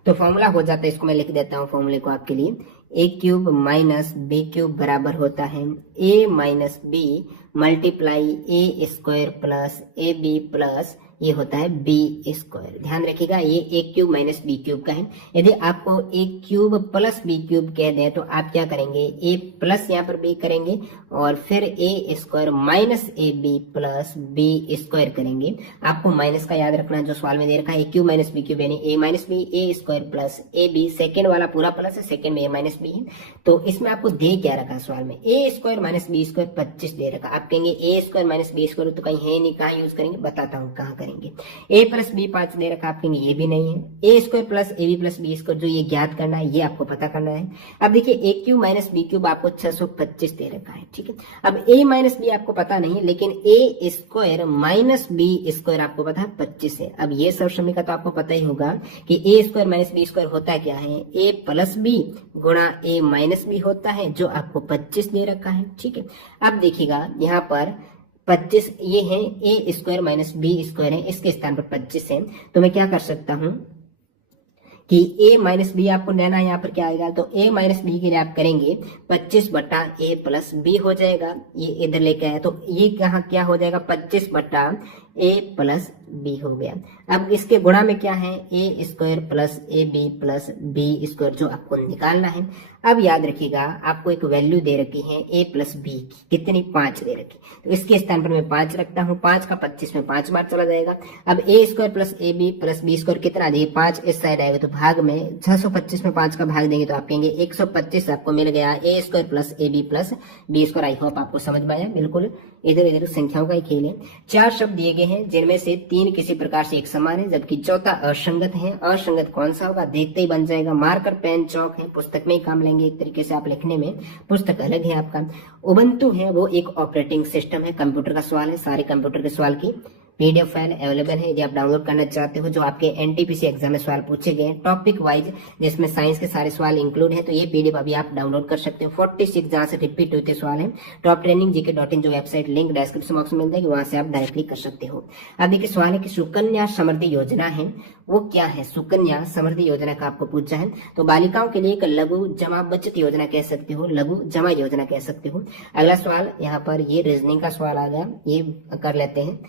तो फॉर्मूला हो जाता है, इसको मैं लिख देता हूँ फॉर्मूले को आपके लिए। a cube minus B cube बराबर होता है a minus B multiply A square plus A B plus ये होता है बी स्क्वायर। ध्यान रखिएगा ये A cube minus B cube का है। यदि आपको A cube plus B cube कह दें तो आप क्या करेंगे, ए प्लस यहाँ पर बी करेंगे और फिर A square minus A B plus B square करेंगे। आपको माइनस का याद रखना, जो सवाल में दे रखा है A cube minus B cube यानी A minus B A square plus A B, second वाला पूरा प्लस है, सेकेंड में ए माइनस बी है। तो इसमें आपको दे क्या रखा है सवाल में, ए स्क्वायर माइनस बी स्क्वायर 25 दे रखा। आप कहेंगे ए स्क्वायर माइनस बी स्क्वायर तो कहीं है नहीं, कहाँ यूज करेंगे बताता हूँ कहाँ करेंगे। ए प्लस बी 5 दे रखा, आप कहेंगे ये भी नहीं है। A square plus A B plus B square जो ये ज्ञात करना है, ये आपको पता करना है। अब देखिए ए क्यूब माइनस बी क्यूब आपको 625 दे रखा है, ठीक है। अब ए माइनस बी आपको पता नहीं, लेकिन ए स्क्वायर माइनस बी स्क्वायर आपको पता है 25 है। अब ये सब समय का तो आपको पता ही होगा कि ए स्क्वायर माइनस बी स्क्वायर होता क्या है, ए प्लस बी गुणा ए माइनस बी होता है, जो आपको 25 दे रखा है, ठीक है। अब देखिएगा यहाँ पर 25 ये है A square minus B square है, इसके स्थान पर 25 है। तो मैं क्या कर सकता हूं कि a माइनस बी आपको लेना है, यहाँ पर क्या आएगा, तो a माइनस बी के लिए आप करेंगे 25 बटा a प्लस बी हो जाएगा, ये इधर लेके आया तो ये कहाँ क्या हो जाएगा 25 बटा a प्लस बी हो गया। अब इसके गुणा में क्या है, A square plus A B plus B square जो आपको निकालना है। अब याद रखिएगा आपको एक वैल्यू दे रखी है ए प्लस बी की, कितनी 5 दे रखी, तो इसके स्थान पर मैं 5 रखता हूँ। 5 का 25 में 5 बार चला जाएगा। अब A square plus A B plus B square कितना आ जाएगा, 5 इस साइड आएगा तो भाग में 625 में 5 का भाग देंगे तो आप कहेंगे 125 आपको मिल गया A square plus A B plus B square. I hope आपको समझ में आया, बिल्कुल इधर इधर संख्याओं का ही खेल है। 4 शब्द दिए गए हैं जिनमें से 3 किसी प्रकार से एक समान है जबकि चौथा असंगत है। असंगत कौन सा होगा देखते ही बन जाएगा। मार्कर पेन चौक है, पुस्तक में ही काम लेंगे एक तरीके से आप लिखने में, पुस्तक अलग है आपका। उबंटू है वो एक ऑपरेटिंग सिस्टम है, कंप्यूटर का सवाल है, सारे कंप्यूटर के सवाल की पीडीएफ फाइल अवेलेबल है यदि आप डाउनलोड करना चाहते हो। जो आपके एनटीपीसी एग्जाम में सवाल पूछे गए टॉपिक वाइज, जिसमें साइंस के सारे सवाल इंक्लूड है, तो ये पीडीएफ अभी आप डाउनलोड कर सकते हो। 46 जहां से रिपीट होते सवाल है। टॉप ट्रेनिंग जीके.in जो वेबसाइट लिंक डिस्क्रिप्शन बॉक्स में मिल जाएगी, वहां से आप डायरेक्टली कर सकते हो। अब देखिए सवाल है कि सुकन्या समृद्धि योजना है वो क्या है। सुकन्या समृद्धि योजना का आपको पूछा है तो बालिकाओं के लिए एक लघु जमा बचत योजना कह सकते हो, लघु जमा योजना कह सकते हो। अगला सवाल यहाँ पर ये रीजनिंग का सवाल आ गया, ये कर लेते हैं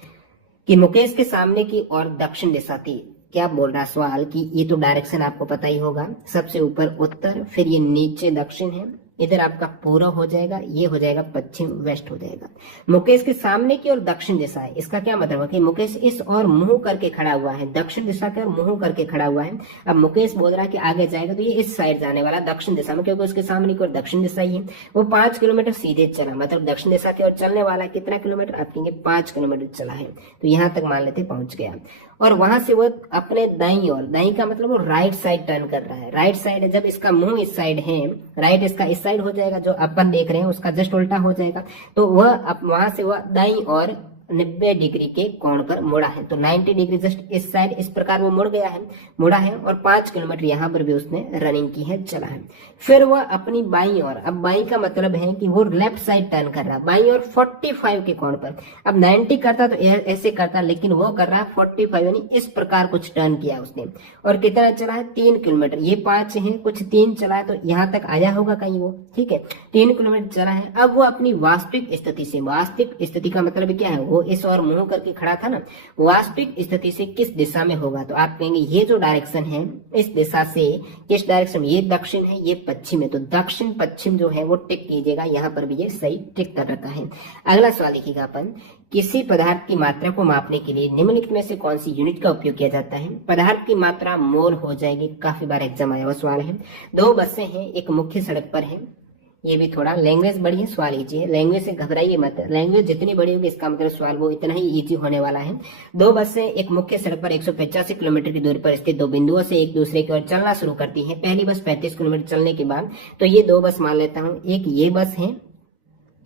कि मुकेश के सामने की और दक्षिण दिशा थी। क्या बोल रहा सवाल कि ये तो डायरेक्शन आपको पता ही होगा, सबसे ऊपर उत्तर, फिर ये नीचे दक्षिण है, इधर आपका पूर्व हो जाएगा, ये हो जाएगा पश्चिम वेस्ट हो जाएगा। मुकेश के सामने की और दक्षिण दिशा है, इसका क्या मतलब है कि मुकेश इस और मुंह करके खड़ा हुआ है, दक्षिण दिशा के और मुंह करके खड़ा हुआ है। अब मुकेश बोल रहा है कि आगे जाएगा तो ये इस साइड जाने वाला दक्षिण दिशा में, क्योंकि उसके सामने की और दक्षिण दिशा ही है। वो 5 किलोमीटर सीधे चला, मतलब दक्षिण दिशा की ओर चलने वाला कितना किलोमीटर, आप कहेंगे 5 किलोमीटर चला है, तो यहाँ तक मान लेते पहुंच गया। और वहां से वो अपने दाईं ओर, दाईं का मतलब वो राइट साइड टर्न कर रहा है, राइट साइड है, जब इसका मुंह इस साइड है, राइट इसका इस साइड हो जाएगा, जो अपन देख रहे हैं उसका जस्ट उल्टा हो जाएगा, तो वह वहां से वह दाईं ओर 90 डिग्री के कोण पर मुड़ा है। तो 90 डिग्री जस्ट इस साइड इस प्रकार वो मुड़ गया है, मुड़ा है, और 5 किलोमीटर यहाँ पर भी उसने रनिंग की है, चला है। फिर वह अपनी बाईं ओर, अब बाईं का मतलब है कि वो लेफ्ट साइड टर्न कर रहा है, बाईं ओर 45 के कोण पर। अब 90 करता तो ऐसे करता, लेकिन वो कर रहा है 45 यानी इस प्रकार कुछ टर्न किया उसने। और कितना चला है 3 किलोमीटर, ये 5 है कुछ 3 चला है, तो यहाँ तक आया होगा कहीं वो, ठीक है 3 किलोमीटर चला है। अब वो अपनी वास्तविक स्थिति से, वास्तविक स्थिति का मतलब क्या है, वो इस और मुंह करके खड़ा था ना, वास्तविक स्थिति से किस दिशा में होगा, तो आप कहेंगे ये जो डायरेक्शन है इस दिशा से किस डायरेक्शन, ये दक्षिण है ये पश्चिम है, तो दक्षिण पश्चिम जो है वो टिक कीजिएगा, यहाँ पर भी ये सही टिक कर रखा है। अगला सवाल देखिएगा अपन, किसी पदार्थ की मात्रा को मापने के लिए निम्नलिखित में से कौन सी यूनिट का उपयोग किया जाता है। पदार्थ की मात्रा मोल हो जाएगी, काफी बार एग्जाम आया हुआ सवाल है। 2 बसें हैं, एक मुख्य सड़क पर है, ये भी थोड़ा लैंग्वेज बड़ी है, सवाल इजी है, लैंग्वेज से घबराइए मत, लैंग्वेज जितनी बड़ी होगी इसका मतलब सवाल वो इतना ही इजी होने वाला है। दो बसें एक मुख्य सड़क पर 185 किलोमीटर की दूरी पर स्थित दो बिंदुओं से एक दूसरे की ओर चलना शुरू करती है। पहली बस 35 किलोमीटर चलने के बाद, तो ये दो बस मान लेता हूँ, एक ये बस है,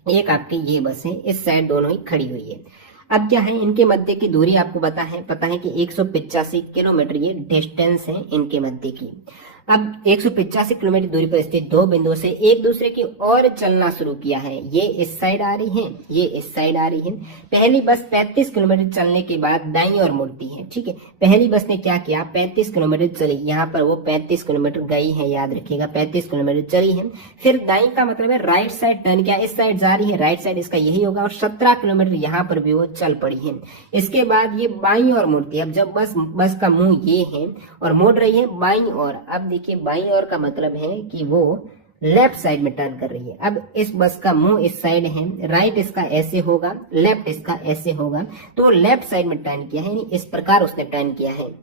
एक आपकी ये बस है, इस साइड दोनों ही खड़ी हुई है। अब क्या है, इनके मध्य की दूरी आपको पता है कि 185 किलोमीटर ये डिस्टेंस है इनके मध्य की। अब 185 किलोमीटर दूरी पर स्थित दो बिंदुओं से एक दूसरे की ओर चलना शुरू किया है। ये इस साइड आ रही है, ये इस साइड आ रही है। पहली बस 35 किलोमीटर चलने के बाद दाईं ओर मुड़ती है। ठीक है, पहली बस ने क्या किया, 35 किलोमीटर चली, यहाँ पर वो 35 किलोमीटर गई है, याद रखिएगा 35 किलोमीटर चली है। फिर दाईं का मतलब है राइट साइड टर्न किया, इस साइड जा रही है, राइट साइड इसका यही होगा, और 17 किलोमीटर यहाँ पर भी वो चल पड़ी है। इसके बाद ये बाईं ओर मुड़ती है। अब जब बस का मुंह ये है और मुड़ रही है बाईं ओर, अब देखिए बाईं ओर का मतलब है कि वो लेफ्ट साइड में टर्न कर रही है। अब इस बस का मुंह इस साइड है, राइट इसका ऐसे होगा, लेफ्ट इसका ऐसे होगा, तो लेफ्ट साइड में टर्न किया है, इस प्रकार उसने टर्न किया है।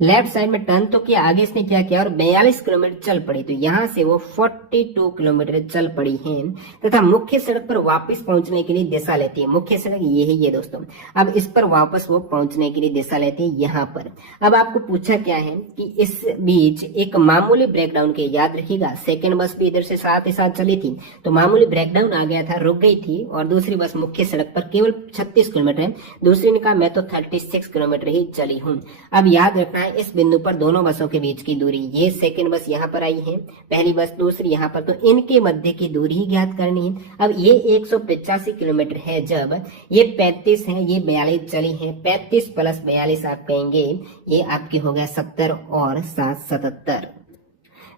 लेफ्ट साइड में टर्न तो किया, आगे इसने क्या किया और 42 किलोमीटर चल पड़ी, तो यहां से वो 42 किलोमीटर चल पड़ी है तथा मुख्य सड़क पर वापस पहुंचने के लिए दिशा लेती है। मुख्य सड़क ये है ये दोस्तों। अब इस पर वापस वो पहुंचने के लिए दिशा लेती है यहाँ पर। अब आपको पूछा क्या है कि इस बीच एक मामूली ब्रेकडाउन के, याद रखिएगा सेकेंड बस भी इधर से साथ ही साथ चली थी, तो मामूली ब्रेकडाउन आ गया था, रुक गई थी, और दूसरी बस मुख्य सड़क पर केवल 36 किलोमीटर है, दूसरी ने कहा मैं तो 36 किलोमीटर ही चली हूँ। अब याद रखना है इस बिंदु पर दोनों बसों के बीच की दूरी, ये सेकंड बस यहाँ पर आई है, पहली बस दूसरी यहाँ पर, तो इनके मध्य की दूरी ही ज्ञात करनी है। अब ये 185 किलोमीटर है, जब ये 35 है, ये 42 चली है, 35 प्लस 42 आप कहेंगे ये आपके हो गया 70 और 7 77,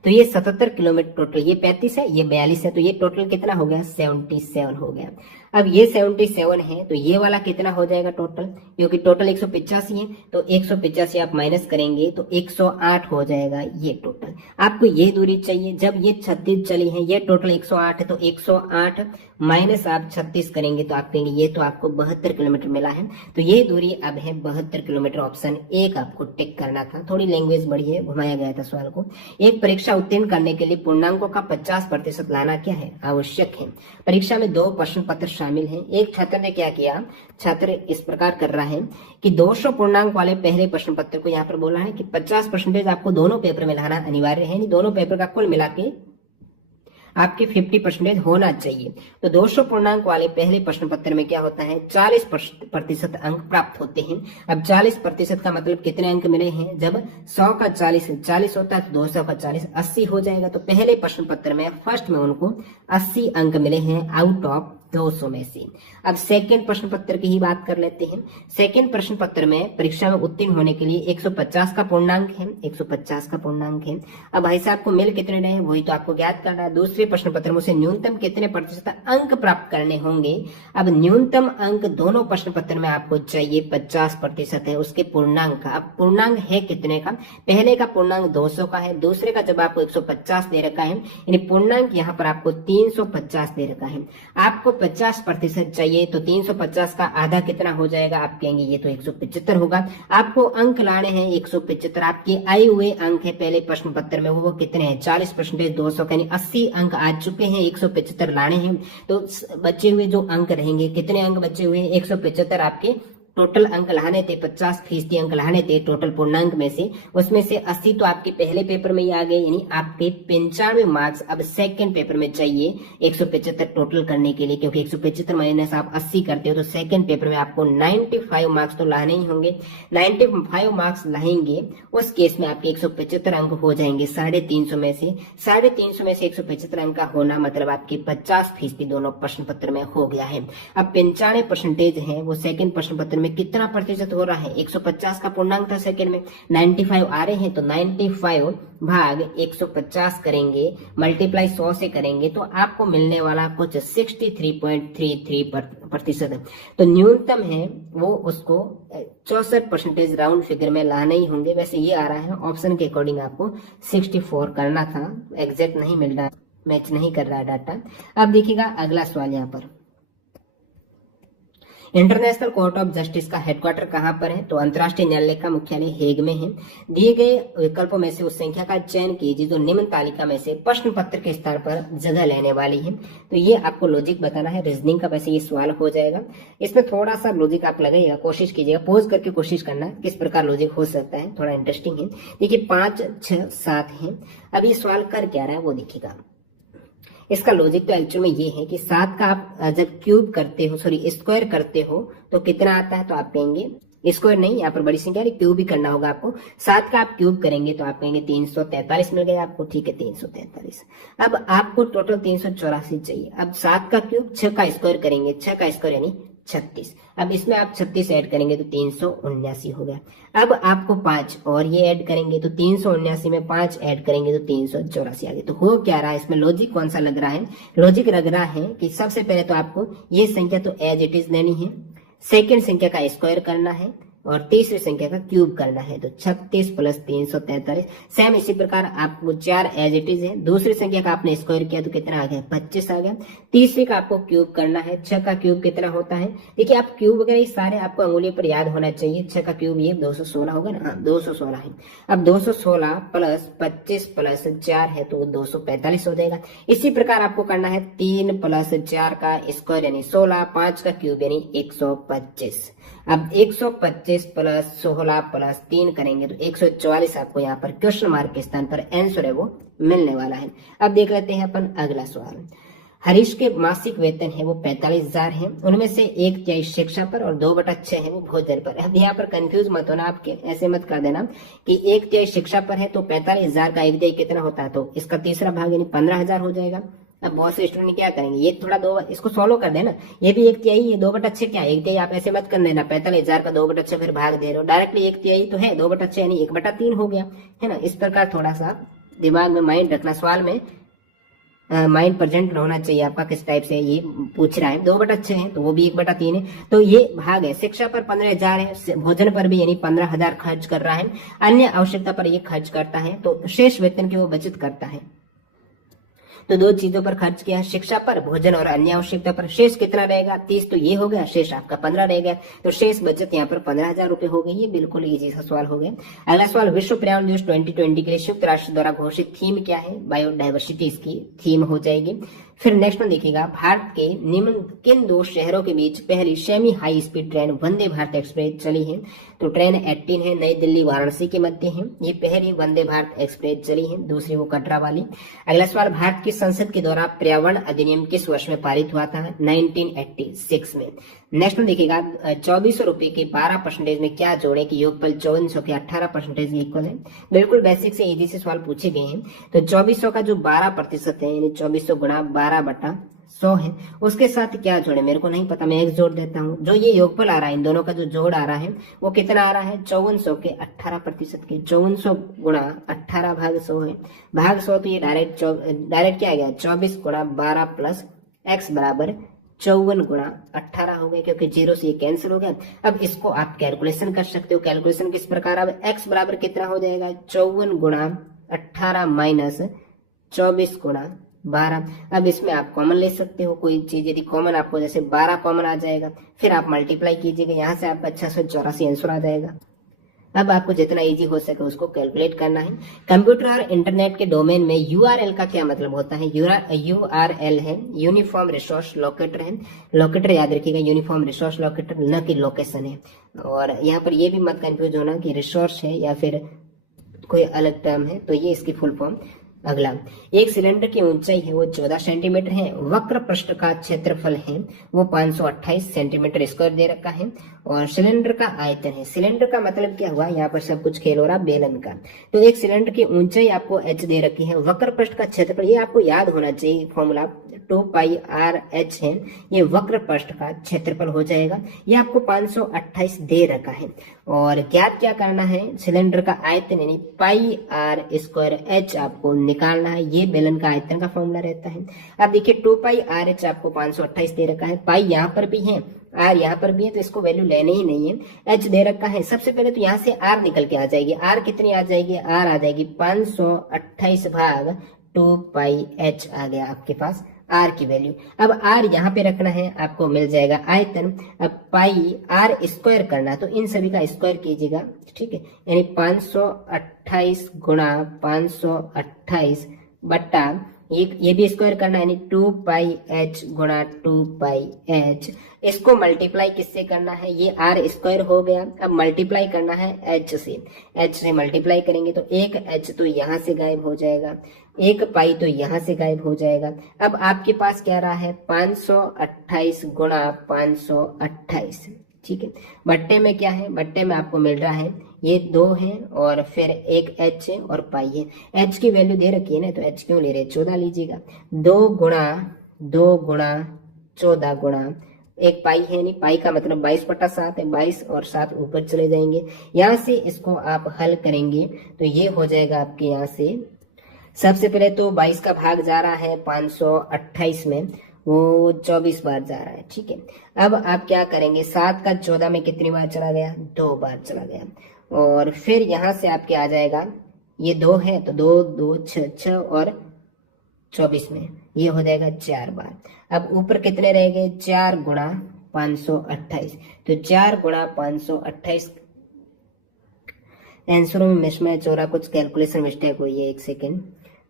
तो ये 77 किलोमीटर टोटल, ये 35 है ये 42 है, तो ये टोटल कितना हो गया 77 हो गया। अब ये 77 है तो ये वाला कितना हो जाएगा टोटल, क्योंकि टोटल 185 है, तो 185 आप माइनस करेंगे तो 108 हो जाएगा ये टोटल। आपको ये दूरी चाहिए, जब ये 36 चली है, ये टोटल 108 है, तो 108 माइनस आप 36 करेंगे तो आप कहेंगे ये तो आपको 72 किलोमीटर मिला है, तो ये दूरी अब है 72 किलोमीटर। ऑप्शन 1 आपको टिक करना था, थोड़ी लैंग्वेज बड़ी है, घुमाया गया था सवाल को। एक परीक्षा उत्तीर्ण करने के लिए पूर्णांकों का 50% लाना क्या है, आवश्यक है। परीक्षा में 2 प्रश्न पत्र शामिल हैं। एक छात्र ने क्या किया, छात्र इस प्रकार कर रहा है कि 200 पूर्णांक वाले पहले प्रश्न पत्र को यहाँ पर बोला है कि 50% आपको दोनों पेपर में लाना अनिवार्य है, दोनों पेपर का कुल मिला के आपके 50% होना चाहिए। तो 200 पूर्णांक वाले पहले प्रश्न पत्र में क्या होता है 40% अंक प्राप्त होते हैं। अब 40% का मतलब कितने अंक मिले हैं, जब 100 का 40 होता है तो 200 का 40 80 हो जाएगा। तो पहले प्रश्न पत्र में फर्स्ट में उनको 80 अंक मिले हैं आउट ऑफ 200 में से। अब सेकंड प्रश्न पत्र की ही बात कर लेते हैं। सेकंड प्रश्न पत्र में परीक्षा में उत्तीर्ण होने के लिए 150 का पूर्णांक है, 150 का पूर्णांक है। अब भाई साहब को मिल कितने रहे वही तो आपको ज्ञात करना है। दूसरे प्रश्न पत्र में से न्यूनतम कितने प्रतिशत अंक प्राप्त करने होंगे। अब न्यूनतम अंक दोनों प्रश्न पत्र में आपको चाहिए 50% है उसके पूर्णांक का। अब पूर्णांक है कितने का, पहले का पूर्णांक 200 का है, दूसरे का जब आपको 150 दे रखा है, यानी पूर्णांक यहाँ पर आपको 350 दे रखा है। आपको 50% चाहिए तो 350 का आधा कितना हो जाएगा, आप कहेंगे ये तो 175 होगा। आपको अंक लाने हैं 175, आपके आए हुए अंक है पहले प्रश्न पत्र में वो कितने हैं 40% 200 यानी 80 अंक आ चुके हैं, 175 लाने हैं। तो बचे हुए जो अंक रहेंगे, कितने अंक बचे हुए हैं 175 आपके टोटल अंक लाने थे, 50% अंक लाने थे टोटल पूर्णांक में से, उसमें से 80 तो आपके पहले पेपर में ही आ गए, यानी आपके 95 मार्क्स अब सेकंड पेपर में चाहिए 175 टोटल करने के लिए, क्योंकि 175 माइनस आप 80 करते हो तो सेकंड पेपर में आपको 95 मार्क्स तो लाने ही होंगे। 95 मार्क्स लाएंगे उस केस में आपके 175 अंक हो जाएंगे 350 में से। 350 में से 175 अंक का होना मतलब आपके 50% दोनों प्रश्न पत्र में हो गया है। अब 95% है वो सेकंड प्रश्न पत्र में कितना प्रतिशत हो रहा है, 150 का पूर्णांक था सेकंड में, 95 आ रहे हैं तो 95 भाग 150 करेंगे, मल्टीप्लाई 100 से करेंगे तो आपको मिलने वाला कुछ 63.33% है। तो न्यूनतम है वो उसको 64% राउंड फिगर में लाने ही होंगे। वैसे ये आ रहा है ऑप्शन के अकॉर्डिंग आपको 64 करना था, एग्जैक्ट नहीं मिल रहा, मैच नहीं कर रहा है डाटा। अब देखिएगा अगला सवाल यहाँ पर, इंटरनेशनल कोर्ट ऑफ जस्टिस का हेडक्वार्टर कहाँ पर है? तो अंतर्राष्ट्रीय न्यायालय का मुख्यालय हेग में है। दिए गए विकल्पों में से उस संख्या का चयन कीजिए जो निम्न तालिका में से प्रश्न पत्र के स्तर पर जगह लेने वाली है। तो ये आपको लॉजिक बताना है, रीजनिंग का वैसे ये सवाल हो जाएगा। इसमें थोड़ा सा लॉजिक आप लगाइएगा, कोशिश कीजिएगा, पोज करके कोशिश करना किस प्रकार लॉजिक हो सकता है, थोड़ा इंटरेस्टिंग है। देखिए 5, 6, 7 है। अब ये सवाल कर क्या रहा है वो देखिएगा। इसका लॉजिक तो एक्चुअल में ये है कि 7 का आप जब क्यूब करते हो, सॉरी स्क्वायर करते हो तो कितना आता है? तो आप कहेंगे स्क्वायर नहीं, यहाँ पर बड़ी संख्या क्यूब भी करना होगा आपको। 7 का आप क्यूब करेंगे तो आप कहेंगे 343 मिल गया आपको। ठीक है 343। अब आपको टोटल 384 चाहिए। अब 7 का क्यूब 6 का स्क्वायर करेंगे, 6 का स्क्वायर यानी 36। अब इसमें आप 36 ऐड करेंगे तो 379 हो गया। अब आपको 5 और ये ऐड करेंगे तो 379 में 5 ऐड करेंगे तो 384 आ गया। तो हो क्या रहा है इसमें? लॉजिक कौन सा लग रहा है? लॉजिक लग रहा है कि सबसे पहले तो आपको ये संख्या तो एज इट इज लेनी है, सेकेंड संख्या का स्क्वायर करना है और तीसरी संख्या का क्यूब करना है। तो 36 प्लस 343। सेम इसी प्रकार आपको 4 एज इट इज है, दूसरी संख्या का आपने स्क्वायर किया तो कितना आ गया? 25 आ गया। तीसरी का आपको क्यूब करना है, 6 का क्यूब कितना होता है? देखिए आप क्यूब वगैरह सारे आपको अंगुलियों पर याद होना चाहिए। 6 का क्यूब ये 216 होगा ना, 216 है। अब 216 प्लस 25 प्लस 4 है तो 245 हो जाएगा। इसी प्रकार आपको करना है 3 प्लस 4 का स्क्वायर यानी 16, 5 का क्यूब यानी 125। अब 125 प्लस 16 प्लस 3 करेंगे तो 144 आपको यहाँ पर क्वेश्चन मार्क के स्थान पर आंसर है वो मिलने वाला है। अब देख लेते हैं अपन अगला सवाल। हरीश के मासिक वेतन है वो 45,000 है, उनमें से 1/3 शिक्षा पर और 2/6 है वो भोजन पर। अब यहाँ पर कंफ्यूज मत होना, आपके ऐसे मत कर देना कि 1/3 शिक्षा पर है तो 45,000 का 1/3 कितना होता है? तो इसका तीसरा भाग यानी 15,000 हो जाएगा। अब बहुत से स्टूडेंट क्या करेंगे, ये थोड़ा दो इसको सॉल्व कर देना, ये भी 1/3, ये 2/6 क्या है? 1/3 आप ऐसे मत कर देना, 45,000 का 2/6 फिर भाग दे रहे हो, डायरेक्टली 1/3 तो है, 2/6 यानी 1/3 हो गया, है ना। इस प्रकार थोड़ा सा दिमाग में माइंड रखना, सवाल में माइंड प्रेजेंट होना चाहिए आपका, किस टाइप से ये पूछ रहा है। 2/6 है तो वो भी 1/3 है, तो ये भाग है। शिक्षा पर 15,000 है, भोजन पर भी यानी 15,000 खर्च कर रहा है, अन्य आवश्यकता पर ये खर्च करता है, तो शेष वेतन की वो बचत करता है। तो दो चीजों पर खर्च किया, शिक्षा पर, भोजन और अन्य आवश्यकता पर। शेष कितना रहेगा? 30 तो ये हो गया, शेष आपका 15 रह गया, तो शेष बचत यहाँ पर 15,000 रुपए हो गई। ये बिल्कुल इजी सा सवाल हो गया। अगला सवाल, विश्व पर्यावरण दिवस 2020 के लिए संयुक्त राष्ट्र द्वारा घोषित थीम क्या है? बायोडायवर्सिटी इसकी थीम हो जाएगी। फिर नेक्स्ट में देखिएगा, भारत के निम्न किन दो शहरों के बीच पहली semi high speed train Vande Bharat express चली है? तो ट्रेन 18 है, नई दिल्ली वाराणसी के मध्य है, ये पहली वंदे भारत एक्सप्रेस चली है, दूसरी वो कटरा वाली। अगला सवाल, भारत की संसद के द्वारा पर्यावरण अधिनियम किस वर्ष में पारित हुआ था? 1986 में। नेक्स्ट में देखिएगा, 2400 रुपए के 12% में क्या जोड़े कि योगफल 5400 के 18% इक्वल है? बिल्कुल बेसिक से इजी से सवाल पूछे गए हैं। तो 2400 का जो 12% है यानी 2400 गुणा 12/100 है, उसके साथ क्या जोड़े मेरे को नहीं पता, मैं एक जोड़ देता हूँ। जो ये योगफल आ रहा है, इन दोनों का जो जोड़ आ रहा है वो कितना आ रहा है? 5400 के 18% के। 5400 गुणा 18 भाग 100 है, भाग 100 तो ये डायरेक्ट क्या आ गया? 24 गुणा 12 प्लस x बराबर 54 गुणा 18 हो गया, क्योंकि 0 से ये कैंसिल हो गया। अब इसको आप कैलकुलेशन कर सकते हो। कैलकुलेशन किस प्रकार? अब x बराबर कितना हो जाएगा? 54 गुणा 18 माइनस 24 गुणा 12। अब इसमें आप कॉमन ले सकते हो कोई चीज, यदि कॉमन आपको जैसे 12 कॉमन आ जाएगा, फिर आप मल्टीप्लाई कीजिएगा, यहाँ से आपका 684 आंसर आ जाएगा। अब आपको जितना इजी हो सके उसको कैलकुलेट करना है। कंप्यूटर और इंटरनेट के डोमेन में यूआरएल का क्या मतलब होता है? यूआरएल है यूनिफॉर्म रिसोर्स लोकेटर है। लोकेटर याद रखिएगा, यूनिफॉर्म रिसोर्स लोकेटर, न कि लोकेशन है। और यहाँ पर ये भी मत कंफ्यूज होना कि रिसोर्स है या फिर कोई अलग टर्म है, तो ये इसकी फुल फॉर्म। अगला, एक सिलेंडर की ऊंचाई है वो 14 सेंटीमीटर है, वक्र पृष्ठ का क्षेत्रफल है वो 528 सेंटीमीटर स्क्वायर दे रखा है, और सिलेंडर का आयतन है। सिलेंडर का मतलब क्या हुआ? यहाँ पर सब कुछ खेल हो रहा बेलन का। तो एक सिलेंडर की ऊंचाई आपको h दे रखी है, वक्र पृष्ठ का क्षेत्रफल, ये आपको याद होना चाहिए फॉर्मूला 2πr(h) है, ये वक्र पृष्ठ का क्षेत्रफल हो जाएगा। ये आपको 528 दे रखा है, और ज्ञात क्या करना है? सिलेंडर का आयतन यानी πr² आपको निकालना है। ये बेलन का आयतन का फॉर्मूला रहता है। अब देखिए 2πr(h) आपको 528 दे रखा है, पाई यहाँ पर भी है, आर यहाँ पर भी है, तो इसको वैल्यू लेने ही नहीं है। एच दे रखा है, सबसे पहले तो यहाँ से आर निकल के आ जाएगी। आर कितनी आ जाएगी? आर आ जाएगी 528 भाग 2πh आ गया आपके पास आर की वैल्यू। अब आर यहाँ पे रखना है, आपको मिल जाएगा आयतन। अब पाई आर स्क्वायर करना, तो इन सभी का स्क्वायर कीजिएगा, ठीक है। यानी 528 गुणा 528 बट्टा ये भी स्क्वायर करना है, यानी 2 पाई एच गुणा 2 पाई एच। इसको मल्टीप्लाई किससे करना है, ये आर स्क्वायर हो गया। अब मल्टीप्लाई करना है एच से मल्टीप्लाई करेंगे तो एक एच तो यहाँ से गायब हो जाएगा, एक पाई तो यहाँ से गायब हो जाएगा। अब आपके पास क्या रहा है, 528 गुणा 528, ठीक है। बट्टे में क्या है, बट्टे में आपको मिल रहा है ये 2 है और फिर एक एच है और पाई है। एच की वैल्यू दे रखी है ना, तो एच क्यों ले रहे, 14 लीजिएगा। 2 गुणा 14 गुणा एक पाई है, नहीं पाई का मतलब 22/7 है, 22 और 7 ऊपर चले जाएंगे। यहाँ से इसको आप हल करेंगे तो ये हो जाएगा आपके यहाँ से, सबसे पहले तो 22 का भाग जा रहा है 528 में, वो 24 बार जा रहा है, ठीक है। अब आप क्या करेंगे, 7 का 14 में कितनी बार चला गया, 2 बार चला गया। और फिर यहाँ से आपके आ जाएगा, ये 2 है तो 2 2 6 और 24 में ये हो जाएगा 4 बार। अब ऊपर कितने रह गए, 4 गुणा 528, तो 4 गुणा 528 आंसरों में मिसमैच हो रहा, कुछ कैलकुलेशन मिस्टेक हुई है, 1 सेकेंड।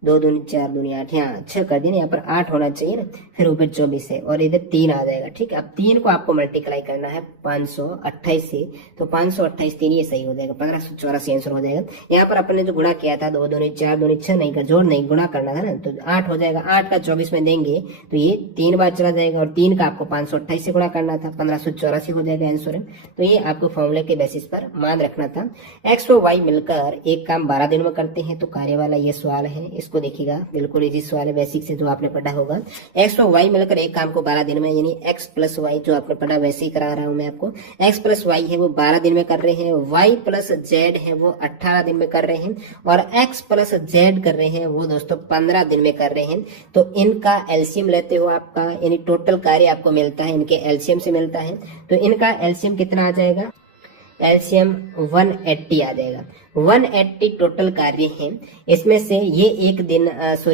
2 दूनी 4 दूनी 8, यहाँ 6 कर दिया, यहाँ पर 8 होना चाहिए ना, फिर ऊपर 24 है और इधर 3 आ जाएगा, ठीक है। अब 3 को आपको मल्टीप्लाई करना है 528 से, तो 528 3 ये सही हो जाएगा, 1584 आंसर हो जाएगा। यहाँ पर अपन ने जो गुणा किया था 2 दूनी 4 दूनी 6 नहीं का जोड़ नहीं, गुणा करना था ना, तो 8 हो जाएगा। 8 का 24 में देंगे तो ये 3 बार चला जाएगा और 3 का आपको 528 से गुणा करना था, 1584 हो जाएगा आंसर। तो ये आपको फॉर्मूले के बेसिस पर मान रखना था। एक्स और वाई मिलकर एक काम 12 दिन में करते हैं, तो कार्य वाला ये सवाल है, इसको देखिएगा, बिल्कुल इजी सवाल है, बेसिक से जो आपने पढ़ा होगा। एक्स और वाई मिलकर एक काम को 12 दिन में, यानी एक्स प्लस वाई जो आपने पढ़ा वैसे ही करा रहा हूं मैं आपको। एक्स प्लस वाई है वो 12 दिन में कर रहे हैं, वाई प्लस जेड है वो 18 दिन में कर रहे हैं, और एक्स प्लस जेड कर रहे हैं वो दोस्तों 15 दिन में कर रहे हैं। तो इनका एलसीएम लेते हो आपका, यानी टोटल कार्य आपको मिलता है इनके एलसीएम से मिलता है, तो इनका एलसीएम कितना आ जाएगा, एलसीएम 180 आ जाएगा। 180 टोटल कार्य है, इसमें से ये एक दिन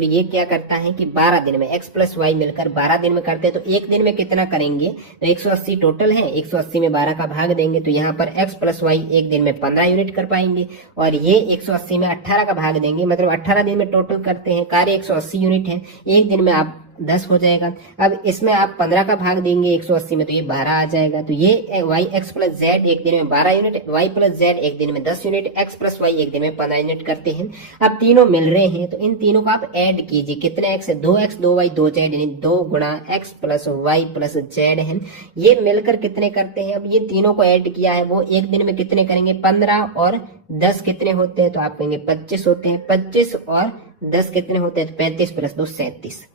ये क्या करता है कि 12 दिन में एक्स प्लस वाई मिलकर 12 दिन में करते हैं, तो एक दिन में कितना करेंगे, तो 180 टोटल है, 180 में 12 का भाग देंगे, तो यहाँ पर एक्स प्लस वाई एक दिन में 15 यूनिट कर पाएंगे, और ये 180 में 18 का भाग देंगे, मतलब 18 दिन में टोटल करते हैं, कार्य 180 यूनिट है, एक दिन में आप 10 हो जाएगा। अब इसमें आप 15 का भाग देंगे 180 में, तो ये 12 आ जाएगा। तो ये वाई एक्स प्लस जेड एक दिन में 12 यूनिट, वाई प्लस जेड एक दिन में 10 यूनिट, एक्स प्लस वाई एक दिन में 15 यूनिट करते हैं। अब तीनों मिल रहे हैं, तो इन तीनों को आप ऐड कीजिए, कितने एक्स है, 2x 2y 2z, यानी 2 गुणा X plus Y plus Z है, ये मिलकर कितने करते हैं। अब ये तीनों को ऐड किया है, वो एक दिन में कितने करेंगे, 15 और 10 कितने होते हैं, तो आप कहेंगे 25 होते हैं, 25 और 10 कितने होते हैं, 35 प्लस 2 37।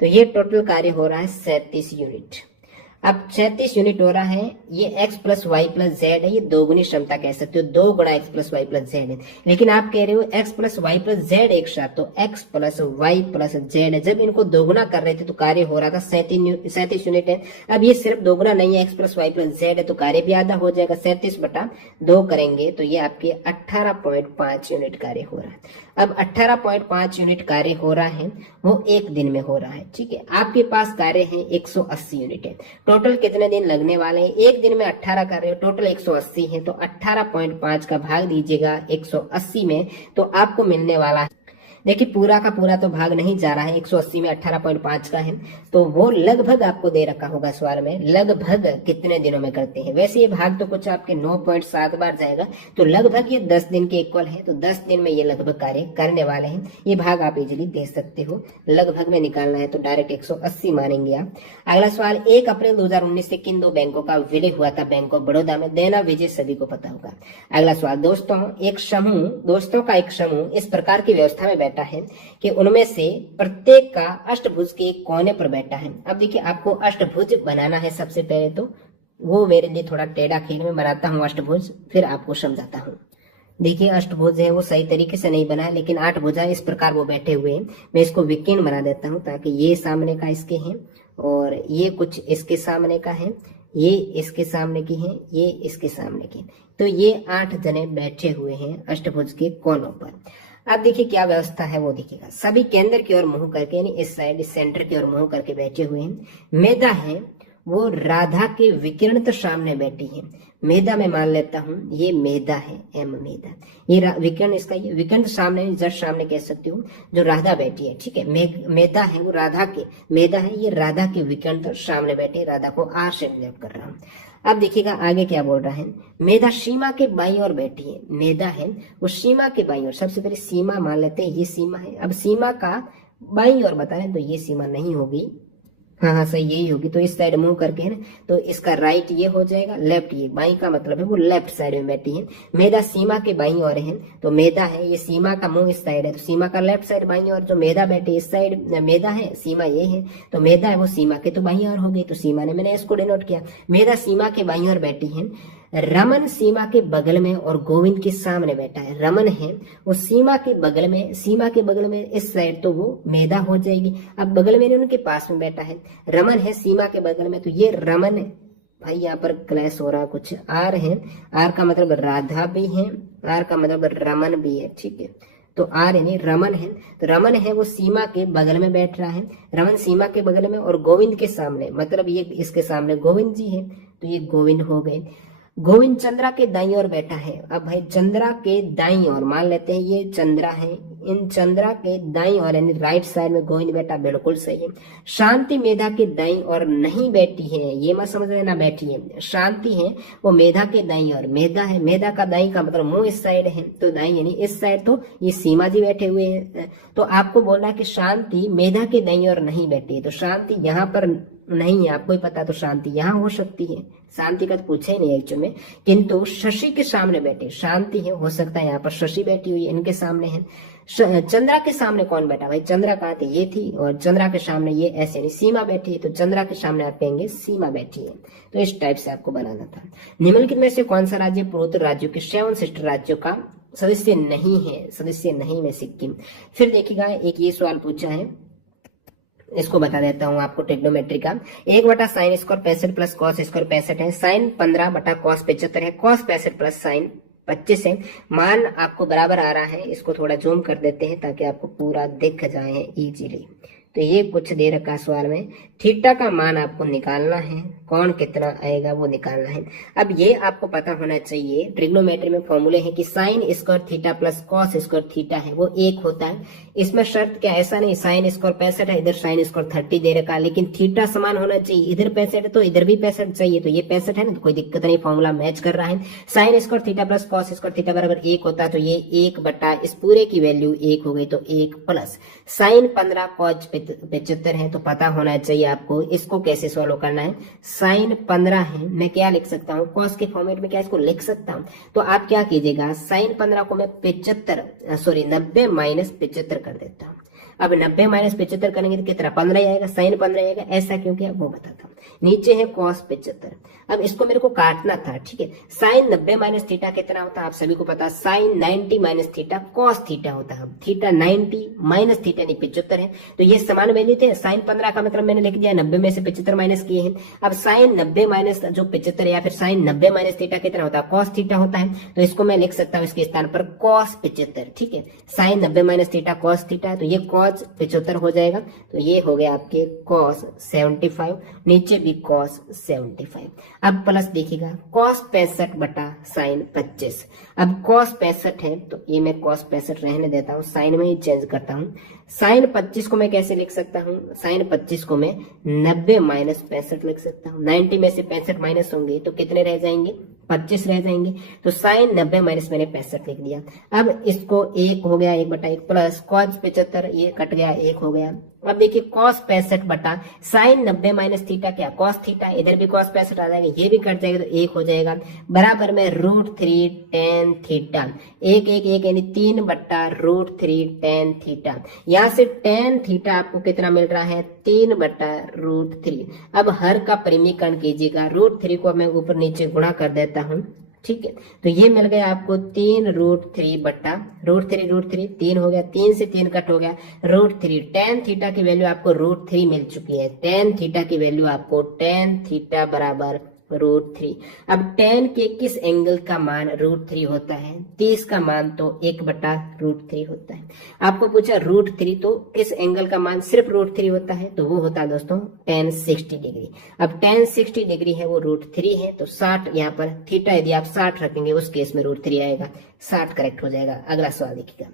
तो ये टोटल कार्य हो रहा है 37 यूनिट। अब 36 यूनिट हो रहा है, ये x plus Y plus Z है, ये दोगुनी क्षमता कह सकते हो, 2 गुणा X plus Y plus Z है, लेकिन आप कह रहे हो x plus Y plus Z एक साथ, तो x plus Y plus Z है। जब इनको दोगुना कर रहे थे तो कार्य हो रहा था 37 यूनिट है। अब ये सिर्फ दोगुना नहीं है, x plus Y plus Z है, तो कार्य भी आधा हो जाएगा, 37/2 करेंगे तो ये आपके 18.5 यूनिट कार्य हो रहा है। अब 18.5 यूनिट कार्य हो रहा है, वो एक दिन में हो रहा है, ठीक है। आपके पास कार्य है 180 यूनिट है, टोटल कितने दिन लगने वाले हैं, एक दिन में 18 कर रहे हो, टोटल 180 है, तो 18.5 का भाग दीजिएगा 180 में, तो आपको मिलने वाला है, देखिए पूरा का पूरा तो भाग नहीं जा रहा है, 180 में 18.5 का है, तो वो लगभग आपको दे रखा होगा सवाल में, लगभग कितने दिनों में करते हैं। वैसे ये भाग तो कुछ आपके 9.7 बार जाएगा, तो लगभग ये 10 दिन के इक्वल है, तो 10 दिन में ये लगभग कार्य करने वाले हैं। ये भाग आप इजिली दे सकते हो, लगभग में निकालना है तो डायरेक्ट 180 मानेंगे आप। अगला सवाल, 1 अप्रैल 2019 से किन 2 बैंकों का विलय हुआ था बैंक ऑफ बड़ौदा में, देना विजय सभी को पता होगा। अगला सवाल, दोस्तों का एक समूह इस प्रकार की व्यवस्था में बैठा है कि उनमें से प्रत्येक का अष्टभुज के एक कोने पर बैठा है। अब देखिए आपको अष्टभुज बनाना है, सबसे पहले तो वो मेरे लिए थोड़ा टेढ़ा खेल में बनाता हूँ अष्टभुज, फिर आपको समझाता हूँ। देखिए अष्टभुज है वो सही तरीके से नहीं बना है, लेकिन 8 भुजा इस प्रकार वो बैठे हुए हैं। मैं इसको विकीर्ण बना देता हूँ ताकि ये सामने का इसके हैं और ये कुछ इसके सामने का है, ये इसके सामने की है, ये इसके सामने की, तो ये 8 जने बैठे हुए हैं अष्टभुज के कोनों पर। अब देखिए क्या व्यवस्था है वो देखिएगा। सभी केंद्र की ओर मुंह करके यानी इस साइड इस सेंटर की ओर मुंह करके बैठे हुए हैं। मेधा है वो राधा के विकिरणित सामने बैठी है। मेधा में मान लेता हूं ये मेधा है, एम मेधा। ये विकर्ण इसका ये विकर्ण सामने जस्ट सामने कह सकती हूँ जो राधा बैठी है, ठीक है। मेधा है वो राधा के, मेधा है ये राधा के विकर्ण सामने बैठे, राधा को आर से निरूपित कर रहा हूँ। अब देखिएगा आगे क्या बोल रहा है। मेधा सीमा के बाईं ओर बैठी है। मेधा है वो सीमा के बाईं ओर, सबसे पहले सीमा मान लेते हैं, ये सीमा है। अब सीमा का बाईं ओर बता रहे हैं तो ये सीमा नहीं होगी, हाँ सही यही होगी। तो इस साइड मूव करके है ना, तो इसका राइट ये हो जाएगा, लेफ्ट ये, बाई का मतलब है वो लेफ्ट साइड में बैठी है। मेधा सीमा के बाई ओर है, तो मेधा है ये सीमा का मुंह इस साइड है, तो सीमा का लेफ्ट साइड बाई ओर, जो मेधा बैठी इस साइड मेधा है, सीमा ये है, तो मेधा है वो सीमा के तो बाई ओर हो गई, तो सीमा ने मैंने इसको डिनोट किया। मेधा सीमा के बाई ओर बैठी है। रमन सीमा के बगल में और गोविंद के सामने बैठा है। रमन है वो सीमा के बगल में, सीमा के बगल में इस साइड तो वो मेधा हो जाएगी। अब बगल में उनके पास में बैठा है। रमन है सीमा के बगल में, तो ये रमन भाई यहाँ पर क्लैश हो रहा कुछ। आर है, आर का मतलब राधा भी है, आर का मतलब रमन भी है, ठीक है। तो आर यानी रमन है, तो रमन है वो सीमा के बगल में बैठ रहा है। रमन सीमा के बगल में और गोविंद के सामने, मतलब ये इसके सामने गोविंद जी है, तो ये गोविंद हो गए। गोविंद चंद्रा के दाईं ओर बैठा है। अब भाई चंद्रा के दाईं ओर मान लेते हैं ये चंद्रा है, इन चंद्रा के दाईं ओर यानी राइट साइड में गोविंद बैठा, बिल्कुल सही है। शांति मेधा के दाईं ओर नहीं बैठी है, ये मत समझ लेना बैठी है। शांति है वो मेधा के दाईं ओर, मेधा है, मेधा का दाईं का मतलब मुंह इस साइड है, तो दाईं यानी इस साइड, तो ये सीमा जी बैठे हुए हैं। तो आपको बोलना है कि शांति मेधा के दाईं ओर नहीं बैठी है, तो शांति यहाँ पर नहीं है, आपको ही पता, तो शांति यहाँ हो सकती है। शांति का तो पूछे ही नहीं एक्चुअल में, किंतु शशि के सामने बैठे शांति है, हो सकता है यहाँ पर शशि बैठी हुई है, इनके सामने है। चंद्रा के सामने कौन बैठा, भाई चंद्रा कहाँ थी, ये थी, और चंद्रा के सामने ये ऐसे नहीं सीमा बैठी है, तो चंद्रा के सामने आप कहेंगे सीमा बैठी है। तो इस टाइप से आपको बनाना था। निम्नलिखित में से कौन सा राज्य पूर्वोत्तर राज्यों के 7 सिस्टर राज्यों का सदस्य नहीं है, सदस्य नहीं में सिक्किम। फिर देखिएगा एक ये सवाल पूछा है, इसको बता देता हूँ आपको ट्रिग्नोमेट्री का। 1/sin square 65 plus cos square 65 है, साइन 15/कॉस 75 है, कॉस 65 प्लस साइन 25 है। मान आपको बराबर आ रहा है, इसको थोड़ा जूम कर देते हैं ताकि आपको पूरा दिख जाए इजीली। तो ये कुछ दे रखा सवाल में, थीटा का मान आपको निकालना है, कौन कितना आएगा वो निकालना है। अब ये आपको पता होना चाहिए, ट्रिग्नोमेट्री में फॉर्मूले हैं कि sine square theta plus cos square theta है वो 1 होता है। इसमें शर्त क्या, ऐसा नहीं साइन स्क्वायर 65 है, इधर साइन स्क्वायर 30 दे रखा, लेकिन थीटा समान होना चाहिए, इधर 65 है तो इधर भी 65 चाहिए, तो ये 65 है ना, तो कोई दिक्कत नहीं, फॉर्मूला मैच कर रहा है। Sine square theta plus cos square theta बराबर 1 होता है, तो ये 1 बटा इस पूरे की वैल्यू 1 हो गई, तो 1 प्लस साइन 15 कॉस 75 है, तो पता होना चाहिए आपको इसको कैसे सॉल्व करना है। साइन 15 है, मैं क्या लिख सकता हूँ कॉस के फॉर्मेट में, क्या इसको लिख सकता हूँ, तो आप क्या कीजिएगा, साइन 15 को मैं 90 माइनस 75 कर देता हूँ। अब 90 माइनस 75 करेंगे तो कितना 15 आएगा, साइन 15 आएगा। ऐसा क्यों किया वो बताता हूँ। नीचे है कॉस 75, अब इसको मेरे को काटना था, ठीक है। साइन 90 माइनस थीटा कितना होता है आप सभी को पता, sine 90 minus theta cos theta होता है। थीटा 90 माइनस थीटा नहीं 75 है, तो ये समान वैल्यू थे। साइन 15 का मतलब मैंने लिख दिया 90 में से 75 माइनस किए हैं। अब साइन 90 माइनस जो 75 या फिर साइन 90 माइनस थीटा कितना होता है, कॉस थीटा होता है, तो इसको मैं लिख सकता हूँ इसके स्थान पर कॉस 75, ठीक है। Sine 90 minus theta cos theta है, तो ये कॉस 75 हो जाएगा, तो ये हो गया आपके कॉस 75, नीचे भी कॉस 75। अब प्लस देखिएगा कॉस 65 बटा साइन 25। अब कॉस 65 है तो ये मैं कॉस 65 रहने देता हूँ, साइन में ही चेंज करता हूँ। साइन 25 को मैं कैसे लिख सकता हूँ, साइन 25 को मैं 90 माइनस 65 लिख सकता हूँ। 90 में से 65 माइनस होंगे तो कितने रह जाएंगे, 25 रह जाएंगे। तो साइन 90 माइनस मैंने 65 लिख दिया। अब इसको 1 हो गया, 1/1 प्लस कॉस 75, ये कट गया 1 हो गया। अब देखिए कॉस 65 बटा साइन 90 माइनस थीटा क्या कॉस थीटा, इधर भी कॉस 65 आ जाएगा, ये भी कट जाएगा तो 1 हो जाएगा, बराबर में √3 tan थीटा। 1 1 1 यानी 3/√3 tan थीटा। यहाँ से tan थीटा आपको कितना मिल रहा है, 3/√3। अब हर का परिमीकरण कीजिएगा, √3 को मैं ऊपर नीचे गुणा कर देता हूँ, ठीक है। तो ये मिल गया आपको 3√3 बटा √3 3 हो गया, 3 से 3 कट हो गया, √3 tan थीटा की वैल्यू आपको √3 मिल चुकी है। tan थीटा की वैल्यू आपको tan थीटा बराबर √3। अब tan के किस एंगल का मान √3 होता है? 30 का मान तो 1/√3 होता है। आपको पूछा √3 तो किस एंगल का मान सिर्फ √3 होता है? तो वो होता है दोस्तों tan 60 डिग्री। अब tan 60 डिग्री है वो √3 है, तो 60 यहाँ पर थीटा यदि आप 60 रखेंगे उस केस में √3 आएगा, 60 करेक्ट हो जाएगा। अगला सवाल देखिएगा।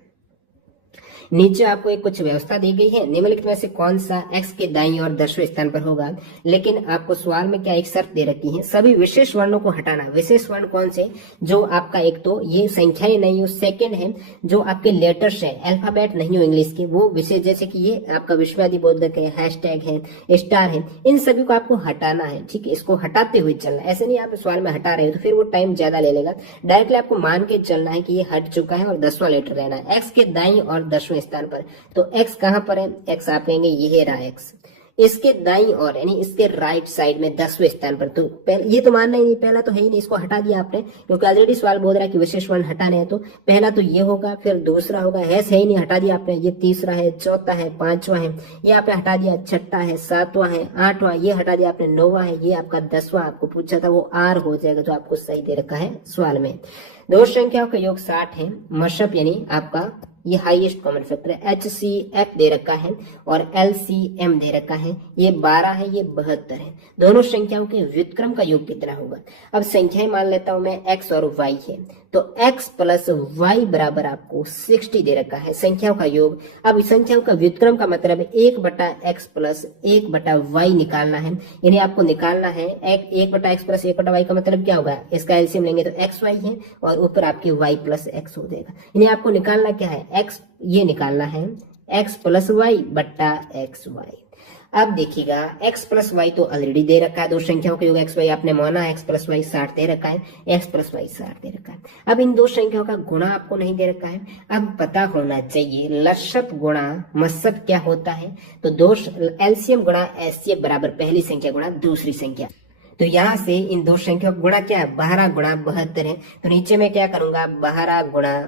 नीचे आपको एक कुछ व्यवस्था दी गई है, निम्नलिखित में से कौन सा x के दाईं और 10वें स्थान पर होगा। लेकिन आपको सवाल में क्या एक शर्त दे रखी है, सभी विशेष वर्णों को हटाना। विशेष वर्ण कौन से? जो आपका एक तो ये संख्याएं नहीं हो, सेकंड है जो आपके लेटर्स है, अल्फाबेट नहीं हो इंग्लिश के, वो विशेष, जैसे कि ये आपका विश्वादिबोधक है, हैशटैग है, स्टार है, इन सभी को आपको हटाना है। ठीक है, इसको हटाते हुए चलना, ऐसे नहीं आप सवाल में हटा रहे हो तो फिर वो टाइम ज्यादा ले लेगा। डायरेक्टली आपको मान के चलना है कि ये हट चुका है और 10वां लेटर रहना है एक्स के दाईं और 10वें स्थान पर। तो x कहां पर है? x आप कहेंगे ये रहा x, इसके दाईं और यानी इसके राइट साइड में 10वें स्थान पर। तो ये तो मानना ही नहीं, पहला तो है ही नहीं, इसको हटा दिया आपने, क्योंकि ऑलरेडी सवाल बोल रहा है कि विशेष वर्ण हटाने हैं। तो पहला तो ये होगा, फिर दूसरा होगा, है ही नहीं, हटा दिया आपने। ये तीसरा है, चौथा है, पांचवा है, ये आपने हटा दिया, छठा है, सातवां है, आठवां ये हटा दिया आपने, 9वां है, ये आपका 10वां आपको पूछा था वो r हो जाएगा, जो आपको सही दे रखा है सवाल में। दो संख्याओं का योग 60 है, मशप यानी आपका ये हाईएस्ट कॉमन फैक्टर है, HCF दे रखा है और LCM दे रखा है, ये 12 है, ये 72 है। दोनों संख्याओं के व्युत्क्रम का योग कितना होगा? अब संख्याएं मान लेता हूं मैं, x और y है, तो x प्लस y बराबर आपको 60 दे रखा है संख्याओं का योग। अब इस संख्याओं का व्युत्क्रम का मतलब 1/x प्लस 1/y निकालना है, यानी आपको निकालना है 1/x प्लस 1/y का मतलब क्या होगा? इसका एलसीएम लेंगे तो xy है और ऊपर आपके y प्लस x हो जाएगा। यानी आपको निकालना क्या है? x, ये निकालना है x प्लस y बट्टा xy। अब देखिएगा x प्लस वाई तो ऑलरेडी दे रखा है, दो संख्याओं का योग x y आपने माना, x प्लस वाई 60 दे रखा है, x प्लस वाई 60 दे रखा है। अब इन दो संख्याओं का गुणा आपको नहीं दे रखा है। अब पता होना चाहिए लसप गुणा मसप क्या होता है, तो दो एलसीएम गुणा एचसीएफ बराबर पहली संख्या गुणा दूसरी संख्या। तो यहाँ से इन दो संख्याओं का गुणा क्या है? 12 गुणा 72 है। तो नीचे में क्या करूंगा? 12 गुणा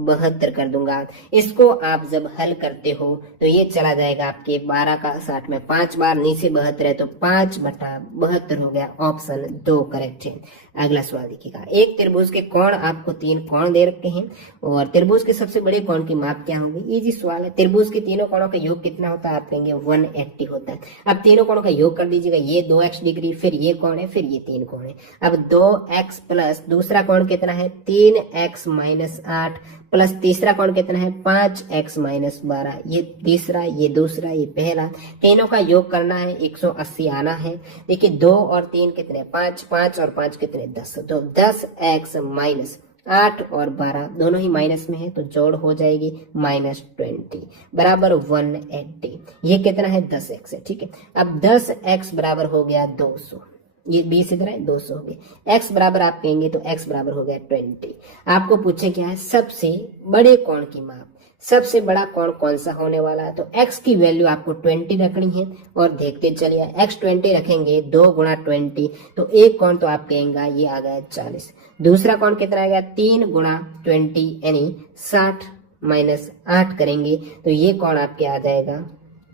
72 कर दूंगा। इसको आप जब हल करते हो तो ये चला जाएगा आपके 12 का 60 में 5 बार, नीचे 72 है तो 5/72 हो गया। ऑप्शन 2 करेक्ट है। अगला सवाल देखिएगा। एक त्रिभुज के कोण आपको 3 कोण दे रखे हैं और त्रिभुज के सबसे बड़े कोण की माप क्या होगी? इजी सवाल है। त्रिभुज के तीनों कोणों का योग कितना होता है? आप कहेंगे 180 होता है। अब तीनों कोणों का योग कर दीजिएगा, ये 2x डिग्री, फिर ये कोण है, फिर ये 3 कोण है। अब 2x प्लस दूसरा कोण कितना है? 3x माइनस 8 प्लस तीसरा कोण कितना है? 5x minus 12। ये तीसरा, ये दूसरा, ये पहला, तीनों का योग करना है, 180 आना है। देखिए 2 और 3 कितने? 5, 5 और 5 कितने? 10। तो 10x माइनस 8 और 12 दोनों ही माइनस में है तो जोड़ हो जाएगी -20 बराबर 180। ये कितना है? 10x है। ठीक है, अब 10x बराबर हो गया 200, ये 20 इधर है, 200 हो गए। x बराबर आप कहेंगे तो x बराबर हो गया 20। आपको पूछे क्या है? सबसे बड़े कोण की माप। सबसे बड़ा कोण कौन सा होने वाला है? तो x की वैल्यू आपको 20 रखनी है और देखते चलिए x 20 रखेंगे, 2 गुणा 20 तो एक कोण तो आप कहेंगे ये आ गया 40। दूसरा कोण कितना आ गया? 3 गुणा 20 यानी 60 माइनस 8 करेंगे तो ये कोण आपके आ जाएगा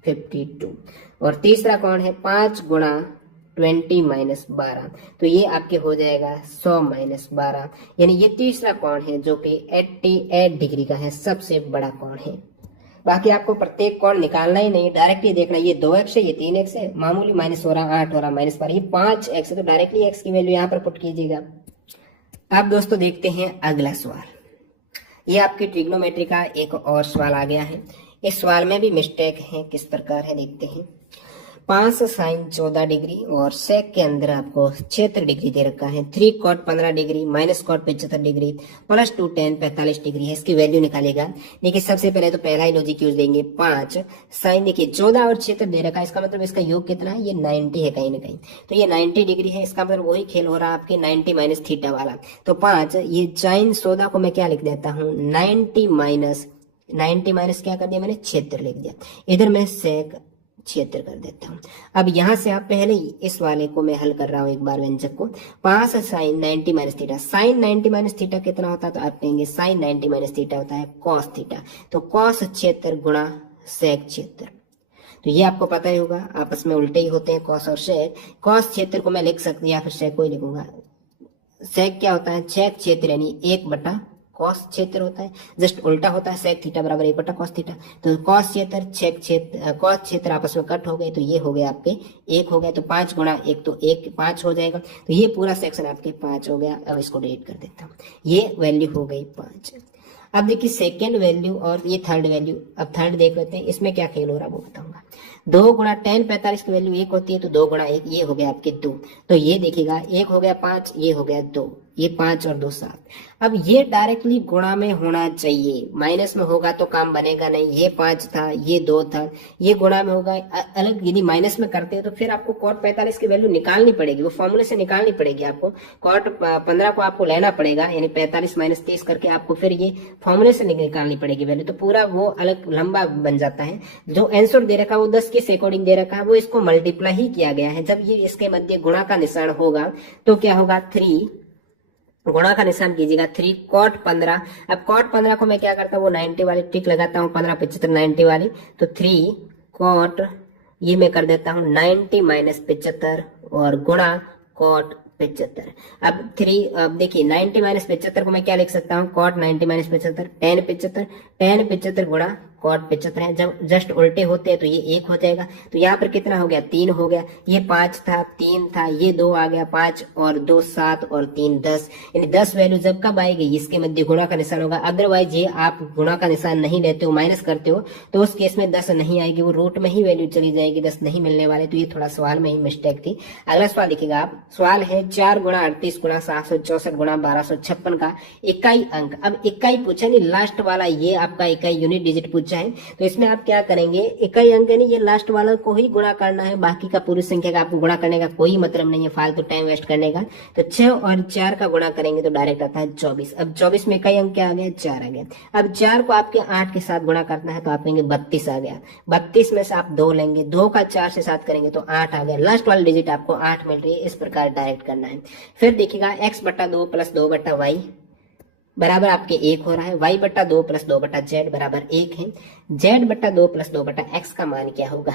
52। और तीसरा कोण है 5 गुणा 20 माइनस 12 तो ये आपके हो जाएगा 100 माइनस 12, यानी ये तीसरा कोण है जो कि 88 डिग्री का है, सबसे बड़ा कोण है। बाकी आपको प्रत्येक कोण निकालना ही नहीं, डायरेक्टली देखना। ये 2x है, ये 3x है, मामूली माइनस हो रहा, 8 हो रहा, माइनस 12, ये 5x है तो डायरेक्टली x की वैल्यू यहाँ पर पुट कीजिएगा। अब दोस्तों देखते हैं अगला सवाल। ये आपकी ट्रिग्नोमेट्री का एक और सवाल आ गया है। इस सवाल में भी मिस्टेक है, किस प्रकार है देखते हैं। 5 साइन 14 डिग्री और सेक के अंदर आपको 76 डिग्री दे रखा है। 3 cot 15 degree minus cot 75 degree plus 2 tan 45 degree है। इसकी वैल्यू निकालेगा। देखिए सबसे पहले तो पहला ही लॉजिक यूज लेंगे। 5 साइन, देखिए 14 और 76 दे रखा है, इसका मतलब इसका योग कितना है? ये 90 है कहीं ना कहीं, तो ये 90 डिग्री है। इसका मतलब वही खेल हो रहा है आपके 90 माइनस थीटा वाला। तो 5 ये साइन 14 को मैं क्या लिख देता हूँ? 90 माइनस क्या कर दिया मैंने? 76 लिख दिया। इधर मैं सेक 76 कर देता हूँ। अब यहाँ से आप पहले इस वाले को मैं हल कर रहा हूँ एक बार व्यंजक को। 5 sine 90 minus theta, sine 90 minus theta कितना होता है? तो आप कहेंगे साइन 90 माइनस थीटा होता है कॉस थीटा। तो कॉस 76 गुणा सेक 76। तो ये आपको पता ही होगा, आपस में उल्टे ही होते हैं कॉस और सेक। कॉस क्षेत्र को मैं लिख सकती या फिर सेक को ही लिखूंगा। सेक क्या होता है, सेक क्षेत्र यानी 1 बटा कॉस क्षेत्र होता है, जस्ट उल्टा होता है, सेक थीटा बराबर 1 बटा कॉस थीटा। तो कॉस क्षेत्र सेक क्षेत्र कॉस क्षेत्र आपस में कट हो गए, तो ये हो गया आपके 1 हो गया, तो 5 गुणा 1 तो 1 5 हो जाएगा। तो ये पूरा सेक्शन आपके 5 हो गया। अब इसको डिलीट कर देता हूँ, ये वैल्यू हो गई 5। अब देखिए सेकेंड वैल्यू और ये थर्ड वैल्यू, अब थर्ड देख लेते हैं, इसमें क्या खेल हो रहा है वो बताऊंगा। 2 गुणा tan 45 की वैल्यू 1 होती है, तो 2 गुणा 1 ये हो गया आपके 2। तो ये देखिएगा 1 हो गया 5, ये हो गया 2, ये 5 और 2 7। अब ये डायरेक्टली गुणा में होना चाहिए, माइनस में होगा तो काम बनेगा नहीं। ये 5 था, ये 2 था, ये गुणा में होगा। अलग यदि माइनस में करते हैं तो फिर आपको cot 45 की वैल्यू निकालनी पड़ेगी, वो फॉर्मूले से निकालनी पड़ेगी आपको। cot 15 को आपको लेना पड़ेगा, यानी 45 माइनस 30 करके आपको फिर ये फॉर्मूले से निकालनी पड़ेगी वैल्यू, तो पूरा वो अलग लंबा बन जाता है। जो आंसर दे रखा है वो 10 के अकॉर्डिंग दे रखा है, वो इसको मल्टीप्लाई ही किया गया है। जब ये इसके मध्य गुणा का निशान होगा तो क्या होगा, 3 गुणा का निशान कीजिएगा, 3 cot 15। अब cot 15 को मैं क्या करता हूँ, वो 90 वाली टिक लगाता हूँ, 15 75 90 वाली, तो 3 cot ये मैं कर देता हूँ 90 माइनस 75 और गुणा cot 75। अब देखिए 90 माइनस 75 को मैं क्या लिख सकता हूँ, cot 90 माइनस 75 tan 75 गुणा cot 75 है। जब जस्ट उल्टे होते हैं तो ये 1 हो जाएगा, तो यहाँ पर कितना हो गया, 3 हो गया। ये 5 था, 3 था, ये 2 आ गया, 5 और 2 7 और 3 10, यानी 10 वैल्यू जब कब आएगी, इसके मध्य गुणा का निशान होगा। अदरवाइज ये आप गुणा का निशान नहीं लेते हो, माइनस करते हो, तो उस केस में 10 नहीं आएगी, वो रूट में ही वैल्यू चली जाएगी, 10 नहीं मिलने वाले। तो ये थोड़ा सवाल में ही मिस्टेक थी। अगला सवाल देखिएगा आप, सवाल है 4 गुणा 38 गुणा 764 गुणा 1256 का इकाई अंक। अब इकाई पूछा नहीं, लास्ट वाला ये आपका इकाई यूनिट डिजिट पूछा है, तो इसमें आप क्या करेंगे, इकाई अंक यानी ये लास्ट वाला को ही गुणा करना है, बाकी का पूरी संख्या का आपको गुणा करने का कोई मतलब नहीं है, फालतू टाइम वेस्ट करने का। तो 6 और 4 का गुणा करेंगे तो डायरेक्ट आता है 24। अब 24 में इकाई अंक क्या आ गया, 4 आ गया। अब 4 को आपके 8 के साथ गुणा करना है, तो आप कहेंगे 32 आ गया। 32 में से आप 2 लेंगे, 2 का 4 से 7 करेंगे तो 8 आ गया। लास्ट वाली डिजिट आपको 8 मिल रही है, इस प्रकार डायरेक्ट करना है। फिर देखिएगा x बटा 2 प्लस 2 बटा वाई बराबर आपके 1 हो रहा है, y बटा 2 प्लस 2 बटा जेड बराबर 1 है। z बटा 2 प्लस 2 बटा x का मान क्या होगा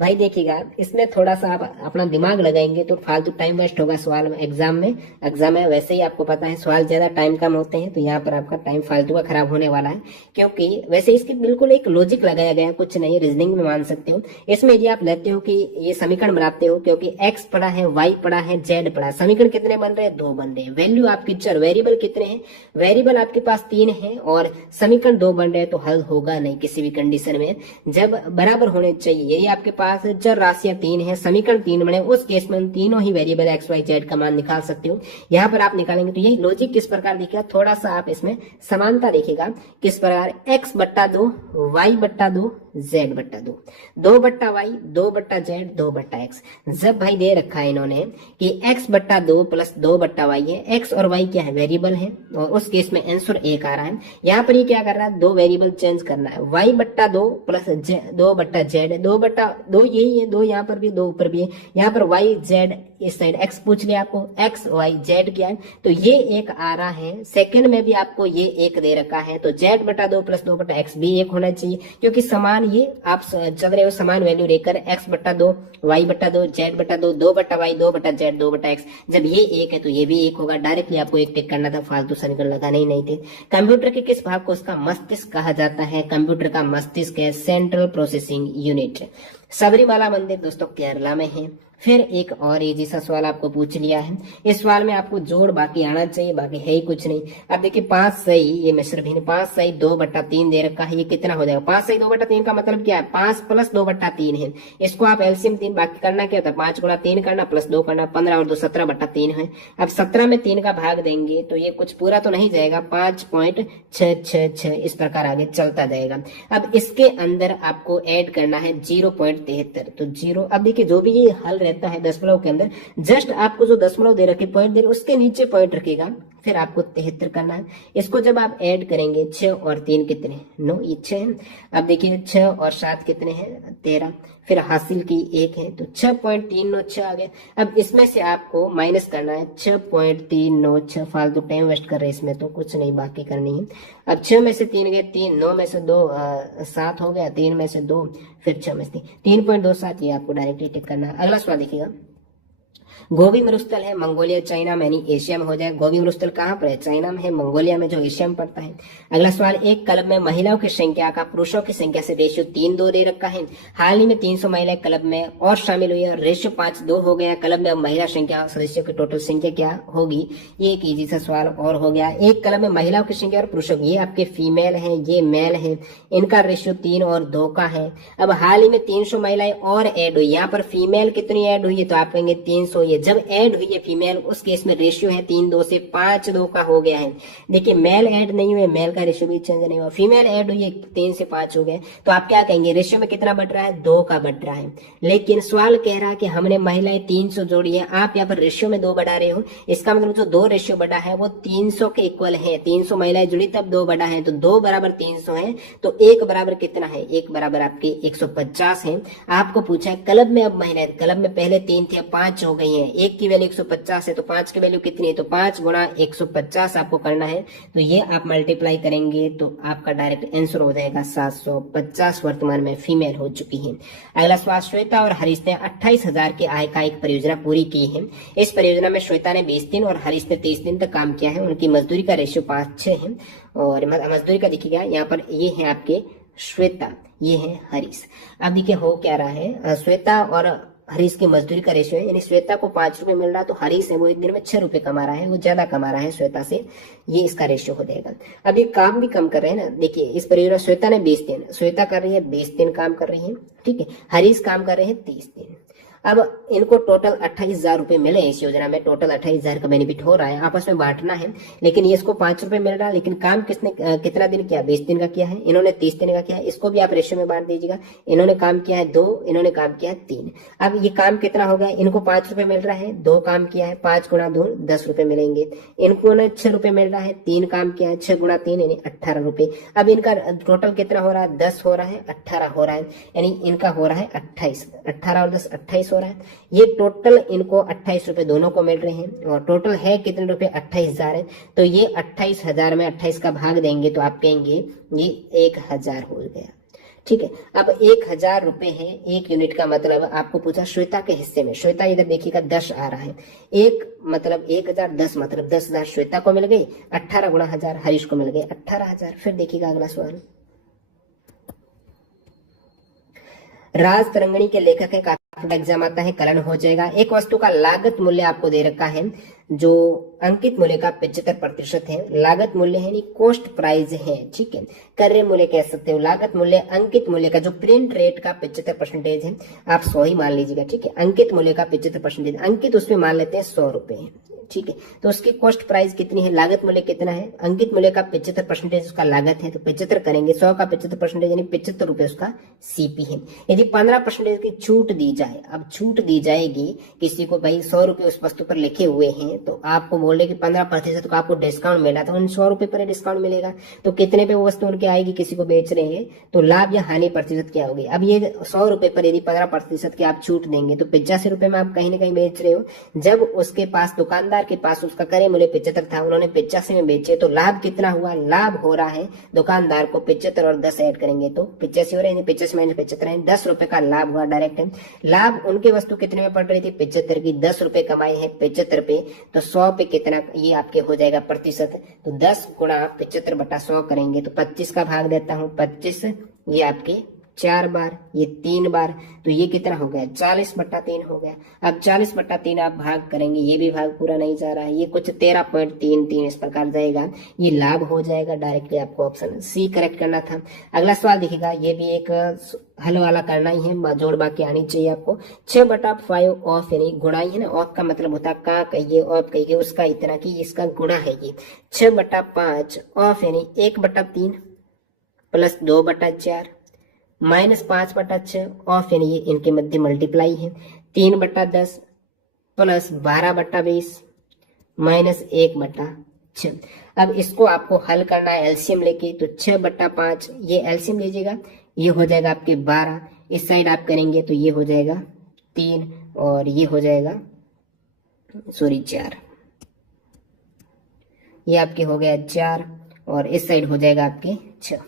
भाई देखिएगा, इसमें थोड़ा सा आप अपना दिमाग लगाएंगे तो फालतू टाइम वेस्ट होगा सवाल में। एग्जाम में वैसे ही आपको पता है सवाल ज्यादा टाइम कम होते हैं, तो यहाँ पर आपका टाइम फालतू का खराब होने वाला है, क्योंकि वैसे इसकी बिल्कुल एक लॉजिक लगाया गया है, कुछ नहीं, रीजनिंग में मान सकते हो। इसमें यदि आप लेते हो कि ये समीकरण बनाते हो, क्योंकि x पड़ा है, y पड़ा है, z पड़ा है, समीकरण कितने बन रहे हैं, 2 बन रहे हैं। वैल्यू आपकी चर वेरिएबल कितने हैं, वेरिएबल आपके पास 3 है और समीकरण 2 बन रहे हैं, तो हल होगा नहीं किसी भी कंडीशन में, जब बराबर होने चाहिए। यदि आपके पास चर राशियां 3 है, समीकरण 3 बने, उस केस में तीनों ही वेरिएबल एक्स वाई जेड का मान निकाल सकते हो। यहाँ पर आप निकालेंगे तो यही लॉजिक किस प्रकार दिखेगा, थोड़ा सा आप इसमें समानता देखिएगा किस प्रकार, x बट्टा 2 y बट्टा 2 z बट्टा 2, 2 बट्टा वाई 2 बट्टा जेड 2 बट्टा एक्स। जब भाई दे रखा है इन्होंने कि x बट्टा 2 प्लस 2 बट्टा वाई है, x और y क्या है, वेरिएबल है, और उस केस में आंसर 1 आ रहा है। यहाँ पर ये क्या कर रहा है, 2 वेरिएबल चेंज करना है, y बट्टा 2 प्लस 2 बट्टा जेड, 2 बट्टा 2 यही है, 2 यहाँ पर भी 2 ऊपर भी है, यहाँ पर y z इस साइड x पूछ लिया आपको, x y z क्या है, तो ये 1 आ रहा है। सेकंड में भी आपको ये 1 दे रखा है, तो z बटा 2 प्लस 2 बटा x भी 1 होना चाहिए, क्योंकि समान ये आप चल रहे हो समान वैल्यू लेकर, x बटा 2 y बटा 2 z बटा 2 2 बटा y 2 बटा z 2 बटा x। जब ये 1 है तो ये भी 1 होगा। डायरेक्टली आपको एक टिक करना था, फालतू समीकरण लगाने ही नहीं थे। कंप्यूटर के किस भाग को उसका मस्तिष्क कहा जाता है, कंप्यूटर का मस्तिष्क है सेंट्रल प्रोसेसिंग यूनिट। सबरीमाला मंदिर दोस्तों केरला में है। फिर एक और इजी सा सवाल आपको पूछ लिया है, इस सवाल में आपको जोड़ बाकी आना चाहिए, बाकी है ही कुछ नहीं। अब देखिए 5 सही, ये मिश्र भिन्न 5 सही 2 बट्टा 3 दे रखा है, ये कितना हो जाएगा, 5 सही 2 बट्टा 3 का मतलब क्या है, 5 प्लस 2 बट्टा 3 है। इसको आप एलसीएम 3 बाकी करना क्या होता है, 5 गुणा 3 करना प्लस 2 करना, 15 और 2 17 बट्टा 3 है। अब 17 में 3 का भाग देंगे तो ये कुछ पूरा तो नहीं जाएगा, 5.666 इस प्रकार आगे चलता जाएगा। अब इसके अंदर आपको ऐड करना है 0.73, तो 0। अब देखिए जो भी ये हल रहता है दशमलव के अंदर, जस्ट आपको जो दशमलव दे रखे पॉइंट दे रहे उसके नीचे पॉइंट रखेगा, फिर आपको 73 करना है। इसको जब आप ऐड करेंगे 6 और 3 कितने 9, ये 6 है। अब देखिए 6 और 7 कितने हैं 13, फिर हासिल की 1 है तो 6.396 आ गया। अब इसमें से आपको माइनस करना है 6.396, फालतू टाइम वेस्ट कर रहे हैं इसमें तो कुछ नहीं बाकी करनी है। अब 6 में से 3 गए 3, 9 में से 2 7 हो गया, 3 में से 2 फिर 6 में से 3.27, ये आपको डायरेक्टली टिक करना है। अगला सवाल देखिएगा, गोबी मरुस्थल है मंगोलिया चाइना में, यानी एशिया में हो जाए। गोबी मरुस्थल कहाँ पर है, चाइना में है, मंगोलिया में जो एशिया में पड़ता है। अगला सवाल, एक क्लब में महिलाओं की संख्या का पुरुषों की संख्या से रेशियो 3:2 दे रखा है। हाल ही में 300 महिलाएं क्लब में और शामिल हुई है, रेशियो 5:2 हो गया। क्लब में अब महिला संख्या सदस्यों की टोटल संख्या क्या होगी, ये एक इजी सा सवाल और हो गया। एक क्लब में महिलाओं की संख्या और पुरुषों की, ये आपके फीमेल है, ये मेल है, इनका रेशियो 3 और 2 का है। अब हाल ही में 300 महिलाएं और ऐड हुई, यहाँ पर फीमेल कितनी ऐड हुई है तो आप कहेंगे 300। ये जब ऐड हुई है फीमेल उस केस में रेशियो है 3:2 से 5:2 का हो गया है। देखिए मेल ऐड नहीं हुए, मेल का रेशियो भी चेंज नहीं हुआ, फीमेल ऐड हुई है 3 से 5 हो गए, तो आप क्या कहेंगे रेशियो में कितना बढ़ रहा है 2 का बढ़ रहा है। लेकिन सवाल कह रहा है कि हमने महिलाएं 300 जोड़ी है, आप यहाँ पर रेशियो में 2 बढ़ा रहे हो, इसका मतलब जो 2 रेशियो बढ़ा है वो 300 के इक्वल है। 300 महिलाएं जुड़ी तब 2 बढ़ा है, तो 2 बराबर 300 है, तो 1 बराबर कितना है, 1 बराबर आपके 150 है। आपको पूछा है क्लब में अब महिलाएं, क्लब में पहले 3 थे 5 हो गई है, 1 की वैल्यू 150 है तो 5 की वैल्यू कितनी है, तो 5 गुणा 150 आपको करना है, तो ये आप मल्टीप्लाई करेंगे तो आपका डायरेक्ट आंसर हो जाएगा 750 वर्तमान में फीमेल हो चुकी है। अगला सवाल, श्वेता और हरीश ने 28,000 की आय का एक परियोजना पूरी की है। इस परियोजना में श्वेता ने 20 दिन और हरीश ने 30 दिन तक काम किया है। उनकी मजदूरी का रेशियो 5:6 है, और मजदूरी का देखिएगा यहाँ पर ये है आपके श्वेता, ये है हरीश। अब देखिए हो क्या रहा है, श्वेता और हरीश की मजदूरी का रेशियो है, यानी श्वेता को 5 रुपए मिल रहा है तो हरीश है वो एक दिन में 6 रुपए कमा रहा है, वो ज्यादा कमा रहा है श्वेता से, ये इसका रेशियो हो जाएगा। अब ये काम भी कम कर रहे हैं ना, देखिए इस परियोजना श्वेता ने 20 दिन, श्वेता कर रही है 20 दिन काम कर रही है, ठीक है, हरीश काम कर रहे हैं 30 दिन। अब इनको टोटल 28,000 रुपए मिले इस योजना में, टोटल 28,000 का बेनिफिट हो रहा है, आपस में बांटना है। लेकिन ये इसको 5 रुपए मिल रहा है, लेकिन काम किसने कितना दिन किया, 20 दिन का किया है, इन्होंने 30 दिन का किया है, इसको भी आप रेशियो में बांट दीजिएगा। इन्होंने काम किया है 2, इन्होंने काम किया है 3। अब ये काम कितना हो गया, इनको 5 रुपए मिल रहा है, 2 काम किया है, 5 गुणा 2 10 रुपए मिलेंगे। इनको 6 रुपए मिल रहा है, 3 काम किया है, 6 गुणा 3 यानी 18 रुपए। अब इनका टोटल कितना हो रहा है, 10 हो रहा है, 18 हो रहा है, यानी इनका हो रहा है 28, 18 और 10 28 हो रहा है। ये टोटल इनको 28 रुपए दोनों को मिल रहे हैं, और टोटल है कितने रुपए 28,000 है, तो ये 28,000 में 28 का भाग देंगे तो आप कहेंगे ये 1,000 हो गया, ठीक है। अब 1,000 रुपए है, 1 यूनिट का मतलब आपको पूछा श्वेता के हिस्से में, श्वेता इधर देखिएगा 10 आ रहा है, 1 मतलब 1,000, 10 मतलब 10,000 श्वेता को मिल गई, 18 गुणा 1000 हरीश को मिल गए 18,000। फिर देखिएगा अगला सवाल, राज तरंगणी के लेखक है, काफी एग्जाम आता है, कलन हो जाएगा। एक वस्तु का लागत मूल्य आपको दे रखा है जो अंकित मूल्य का 75% है, लागत मूल्य है यानी कॉस्ट प्राइस है, ठीक है, क्रय मूल्य कह सकते हो। लागत मूल्य अंकित मूल्य का जो प्रिंट रेट का 75% है, आप 100 ही मान लीजिएगा, ठीक है। अंकित मूल्य का 75%, अंकित उसमें मान लेते हैं 100 रुपए, ठीक है। तो उसकी कॉस्ट प्राइस कितनी है, लागत मूल्य कितना है, अंकित मूल्य का 75% उसका लागत है, तो 75 करेंगे, 100 का 75% यानी 75 रुपए उसका सीपी है। यदि 15% की छूट दी जाए, अब छूट दी जाएगी किसी को, भाई 100 रुपए उस वस्तु पर लिखे हुए हैं, तो आपको बोले कि 15% का आपको डिस्काउंट मिला, तो उन 100 रुपए पर डिस्काउंट मिलेगा, तो कितने पे वो वस्तु उनके आएगी, किसी को बेच रहे हैं, तो लाभ या हानि प्रतिशत क्या होगी। अब ये 100 रुपए पर यदि 15% की आप छूट देंगे तो 85 रुपए में आप कहीं ना कहीं बेच रहे हो। जब उसके पास दुकानदार के पास उसका क्रय मूल्य 75 था, उन्होंने 85 में बेचे, तो लाभ कितना हुआ, लाभ हो रहा है दुकानदार को 75 और 10 ऐड करेंगे तो 85 हो रहे हैं, 85 माइनस 75 है, 10 रुपए का लाभ हुआ डायरेक्ट है। लाभ उनकी वस्तु कितने में पड़ रही थी, 75 की, 10 रुपए कमाए हैं 75 पे, तो 100 पे कितना ये आपके हो जाएगा प्रतिशत, तो 10 गुणा 75 बटा 100 करेंगे तो 25 का भाग देता हूं, 25 ये आपके 4 बार, ये 3 बार, तो ये कितना हो गया 40/3 हो गया। अब 40/3 आप भाग करेंगे, ये भी भाग पूरा नहीं जा रहा है, ये कुछ 13.33 इस प्रकार जाएगा, ये लाभ हो जाएगा। डायरेक्टली आपको ऑप्शन सी करेक्ट करना था। अगला सवाल देखिएगा, ये भी एक हल वाला करना ही है, जोड़ बाकी आनी चाहिए आपको। 6/5 ऑफ यानी गुणाई है ना, ऑफ का मतलब होता है का कहिए, ऑफ कहिए, उसका इतना की इसका गुणा है ये। 6/5 ऑफ यानी 1/3 प्लस 2/4 माइनस 5/6 ऑफ यानी ये इनके मध्य मल्टीप्लाई है, 3/10 प्लस 12/20 माइनस 1/3। 6। अब इसको आपको हल करना है एलसीएम लेके, तो 6/5 ये एलसीएम लीजिएगा, ये हो जाएगा आपके 12। इस साइड आप करेंगे तो ये हो जाएगा 3 और ये हो जाएगा 4। ये आपके हो गया 4 और इस साइड हो जाएगा आपके 6।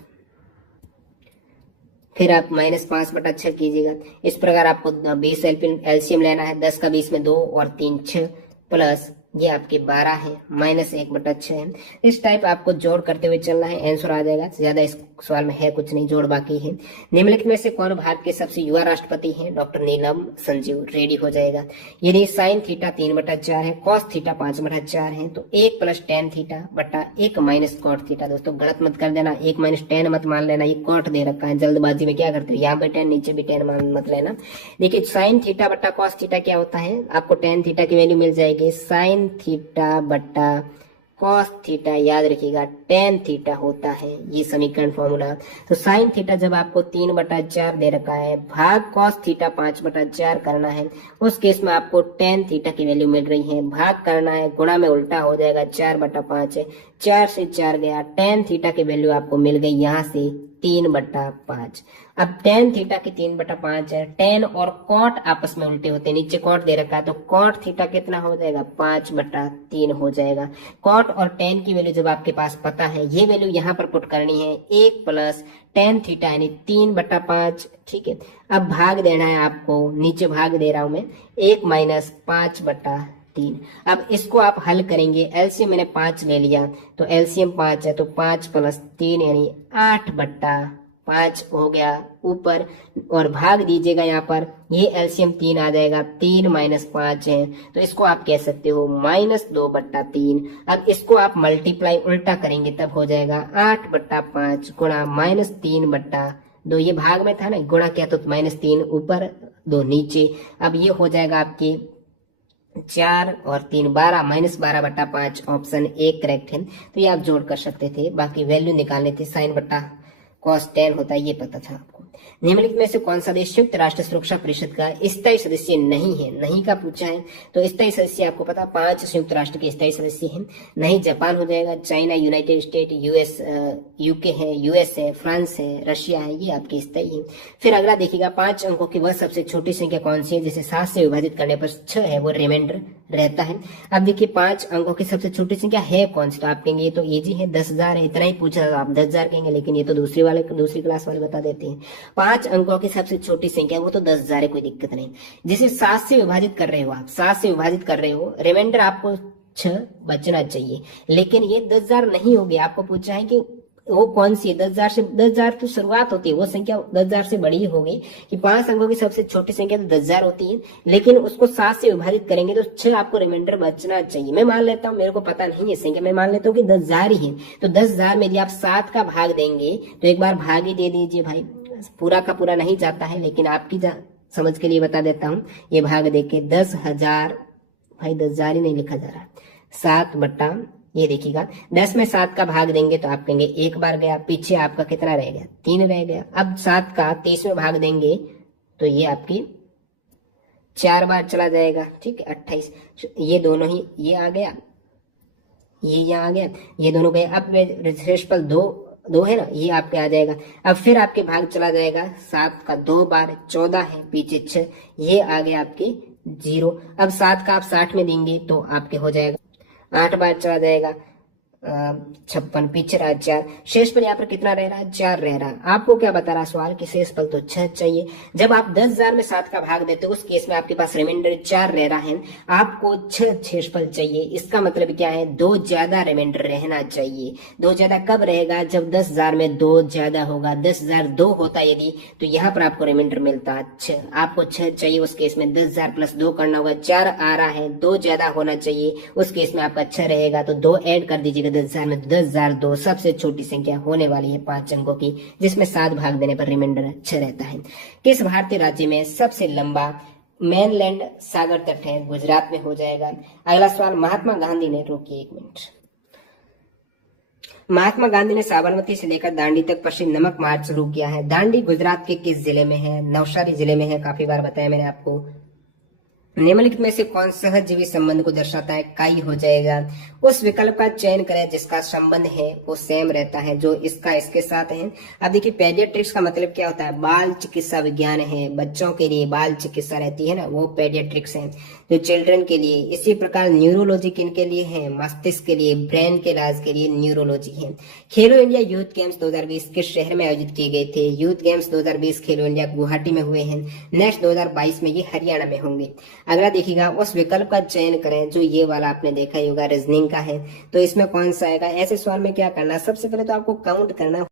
फिर आप -5/6 कीजिएगा। इस प्रकार आपको 20 एलसीएम लेना है। 10 का 20 में 2 और 3 6 प्लस ये आपके 12 है -1/6 है। इस टाइप आपको जोड़ करते हुए चलना है, आंसर आ जाएगा। ज्यादा इस सवाल में है कुछ नहीं, जोड़ बाकी है। निम्नलिखित में से कौन भारत के सबसे युवा राष्ट्रपति हैं? डॉक्टर नीलम संजीव। रेडी हो जाएगा। यदि साइन थीटा 3/4 है, कॉस थीटा 5/4 है, तो 1 + tan थीटा बटा 1 - cot थीटा। दोस्तों गलत मत कर देना, 1 - tan मत मान लेना, ये कॉट दे रखा है। जल्दबाजी में क्या करते हो, यहाँ पे tan नीचे भी tan मान मत लेना। देखिए साइन थीटा बटा कॉस थीटा क्या होता है, आपको tan थीटा की वैल्यू मिल जाएगी साइन थीटा बटा कॉस थीटा, याद रखिएगा tan थीटा होता है ये समीकरण फॉर्मूला। तो साइन थीटा जब आपको 3/4 दे रखा है, भाग कॉस थीटा 5/4 करना है, उस केस में आपको tan थीटा की वैल्यू मिल रही है, भाग करना है, गुणा में उल्टा हो जाएगा 4/5 है, 4 से 4 गया, tan थीटा की वैल्यू आपको मिल गई यहाँ से 3/5। अब tan थीटा की 3/5 है, tan और कॉट आपस में उल्टे होते हैं, नीचे कॉट दे रखा है, तो कॉट थीटा कितना हो जाएगा 5/3 हो जाएगा। कॉट और tan की वैल्यू जब आपके पास पता है, ये वैल्यू यहाँ पर पुट करनी है, 1 + tan थीटा यानी 3/5। ठीक है, अब भाग देना है आपको, नीचे भाग दे रहा हूं मैं, 1 - 5/3। अब इसको आप हल करेंगे, एलसीएम मैंने 5 ले लिया, तो एलसीएम 5 है, तो 5 + 3 यानी 8/5 हो गया ऊपर, और भाग दीजिएगा यहाँ पर, ये एलसीएम 3 आ जाएगा, 3 - 5 है, तो इसको आप कह सकते हो -2/3। अब इसको आप मल्टीप्लाई उल्टा करेंगे तब हो जाएगा 8/5 गुणा -3/2। ये भाग में था ना, गुणा किया तो -3 ऊपर 2 नीचे। अब ये हो जाएगा आपके 4 और 3 12 -12/5 ऑप्शन 1 करेक्ट है। तो ये आप जोड़ कर सकते थे, बाकी वैल्यू निकालने थे, साइन बटा कॉस tan होता है ये पता था आपको। निम्नलिखित में से कौन सा देश संयुक्त राष्ट्र सुरक्षा परिषद का स्थायी सदस्य नहीं है? नहीं का पूछा है, तो स्थायी सदस्य आपको पता 5 संयुक्त राष्ट्र के स्थायी सदस्य हैं। नहीं जापान हो जाएगा, China, United state, US, UK है, यूएस है, फ्रांस है, रशिया है, ये आपके स्थायी है। फिर अगला देखिएगा 5 अंकों की वह सबसे छोटी संख्या कौन सी है जिसे 7 से विभाजित करने पर 6 है, वो रिमाइंडर रहता है। अब देखिए 5 अंकों की सबसे छोटी संख्या है कौन सी, तो आप कहेंगे ये तो इजी है, 10,000 है, इतना ही पूछा आप 10,000 कहेंगे, लेकिन ये तो दूसरी क्लास वाले बता देते हैं। 5 अंकों की सबसे छोटी संख्या वो तो 10,000 है, कोई दिक्कत नहीं। जिसे 7 से विभाजित कर रहे हो आप, 7 से विभाजित कर रहे हो, रिमाइंडर आपको 6 बचना चाहिए, लेकिन ये 10,000 नहीं होगी। आपको पूछा है कि वो कौन सी है, 10,000 तो शुरुआत होती है, वो संख्या 10,000 से बड़ी होगी कि 5 अंकों की सबसे छोटी संख्या तो 10,000 होती है, लेकिन उसको 7 से विभाजित करेंगे तो 6 आपको रिमाइंडर बचना चाहिए। मैं मान लेता हूँ, मेरे को पता नहीं है संख्या, मैं मान लेता हूँ कि 10,000 ही है, तो 10,000 में यदि आप 7 का भाग देंगे तो एक बार भाग ही दे दीजिए भाई, पूरा का पूरा नहीं जाता है, लेकिन आपकी समझ के लिए बता देता हूँ। ये भाग देके 10,000, भाई 10,000 ही नहीं लिखा जा रहा, 7 बटा, ये देखिएगा 10 में 7 का भाग देंगे तो आप कहेंगे एक बार गया, पीछे आपका कितना रह गया 3 रह गया। अब 7 का 30 में भाग देंगे तो ये आपकी 4 बार चला जाएगा, ठीक है 28। ये दोनों ही, ये आ गया, ये यहाँ आ गया, ये दोनों गए। अब शेषफल 2 है ना, ये आपके आ जाएगा। अब फिर आपके भाग चला जाएगा, 7 का 2 बार 14 है, पीछे 6, ये आ गया आपके 0। अब 7 का आप 60 में देंगे तो आपके हो जाएगा 8 बार चला जाएगा, 56, पीछे रहा 4, शेषफल यहाँ पर कितना रह रहा है 4 रह रहा है। आपको क्या बता रहा सवाल कि शेषफल तो 6 चाहिए। जब आप 10,000 में 7 का भाग देते हो उस केस में आपके पास रिमाइंडर 4 रह रहा है, आपको 6 शेषफल चाहिए। इसका मतलब क्या है, 2 ज्यादा रिमाइंडर रहना चाहिए। 2 ज्यादा कब रहेगा, जब 10,000 में 2 ज्यादा होगा। 10,000 2 होता यदि, तो यहाँ पर आपको रिमाइंडर मिलता 6, आपको 6 चाहिए। उस केस में 10,000 + 2 करना होगा, 4 आ रहा है, 2 ज्यादा होना चाहिए, उस केस में आपका 6 रहेगा, तो 2 ऐड कर दीजिएगा 10,000 में। 10,002 सबसे छोटी संख्या होने वाली है 5 अंकों की, जिसमें 7 भाग देने पर रिमाइंडर 6 रहता है। किस भारतीय राज्य में सबसे लंबा मेनलैंड सागर तट है? गुजरात में हो जाएगा। अगला सवाल, महात्मा गांधी ने, रोकिए 1 मिनट, महात्मा गांधी ने साबरमती से लेकर दांडी तक पश्चिम नमक मार्च शुरू किया है। दांडी गुजरात के किस जिले में है? नवसारी जिले में है, काफी बार बताया मैंने आपको। निम्नलिखित में से कौन सहजीवी संबंध को दर्शाता है? काई हो जाएगा। उस विकल्प का चयन करें जिसका संबंध है वो सेम रहता है, जो इसका इसके साथ है। अब देखिए पेडियाट्रिक्स का मतलब क्या होता है? बाल चिकित्सा विज्ञान है। बच्चों के लिए बाल चिकित्सा रहती है ना, वो पेडियाट्रिक्स है, जो चिल्ड्रन के लिए। इसी प्रकार न्यूरोलॉजी किनके लिए है? मस्तिष्क के लिए, ब्रेन के इलाज के लिए न्यूरोलॉजी है। खेलो इंडिया यूथ गेम्स 2020 किस शहर में आयोजित किए गए थे? यूथ गेम्स 2020 खेलो इंडिया गुवाहाटी में हुए हैं। नेक्स्ट 2022 में ये हरियाणा में होंगे। अगला देखिएगा, उस विकल्प का चयन करें जो ये वाला आपने देखा ही होगा, रीजनिंग का है। तो इसमें कौन सा आएगा? ऐसे सवाल में क्या करना, सबसे पहले तो आपको काउंट करना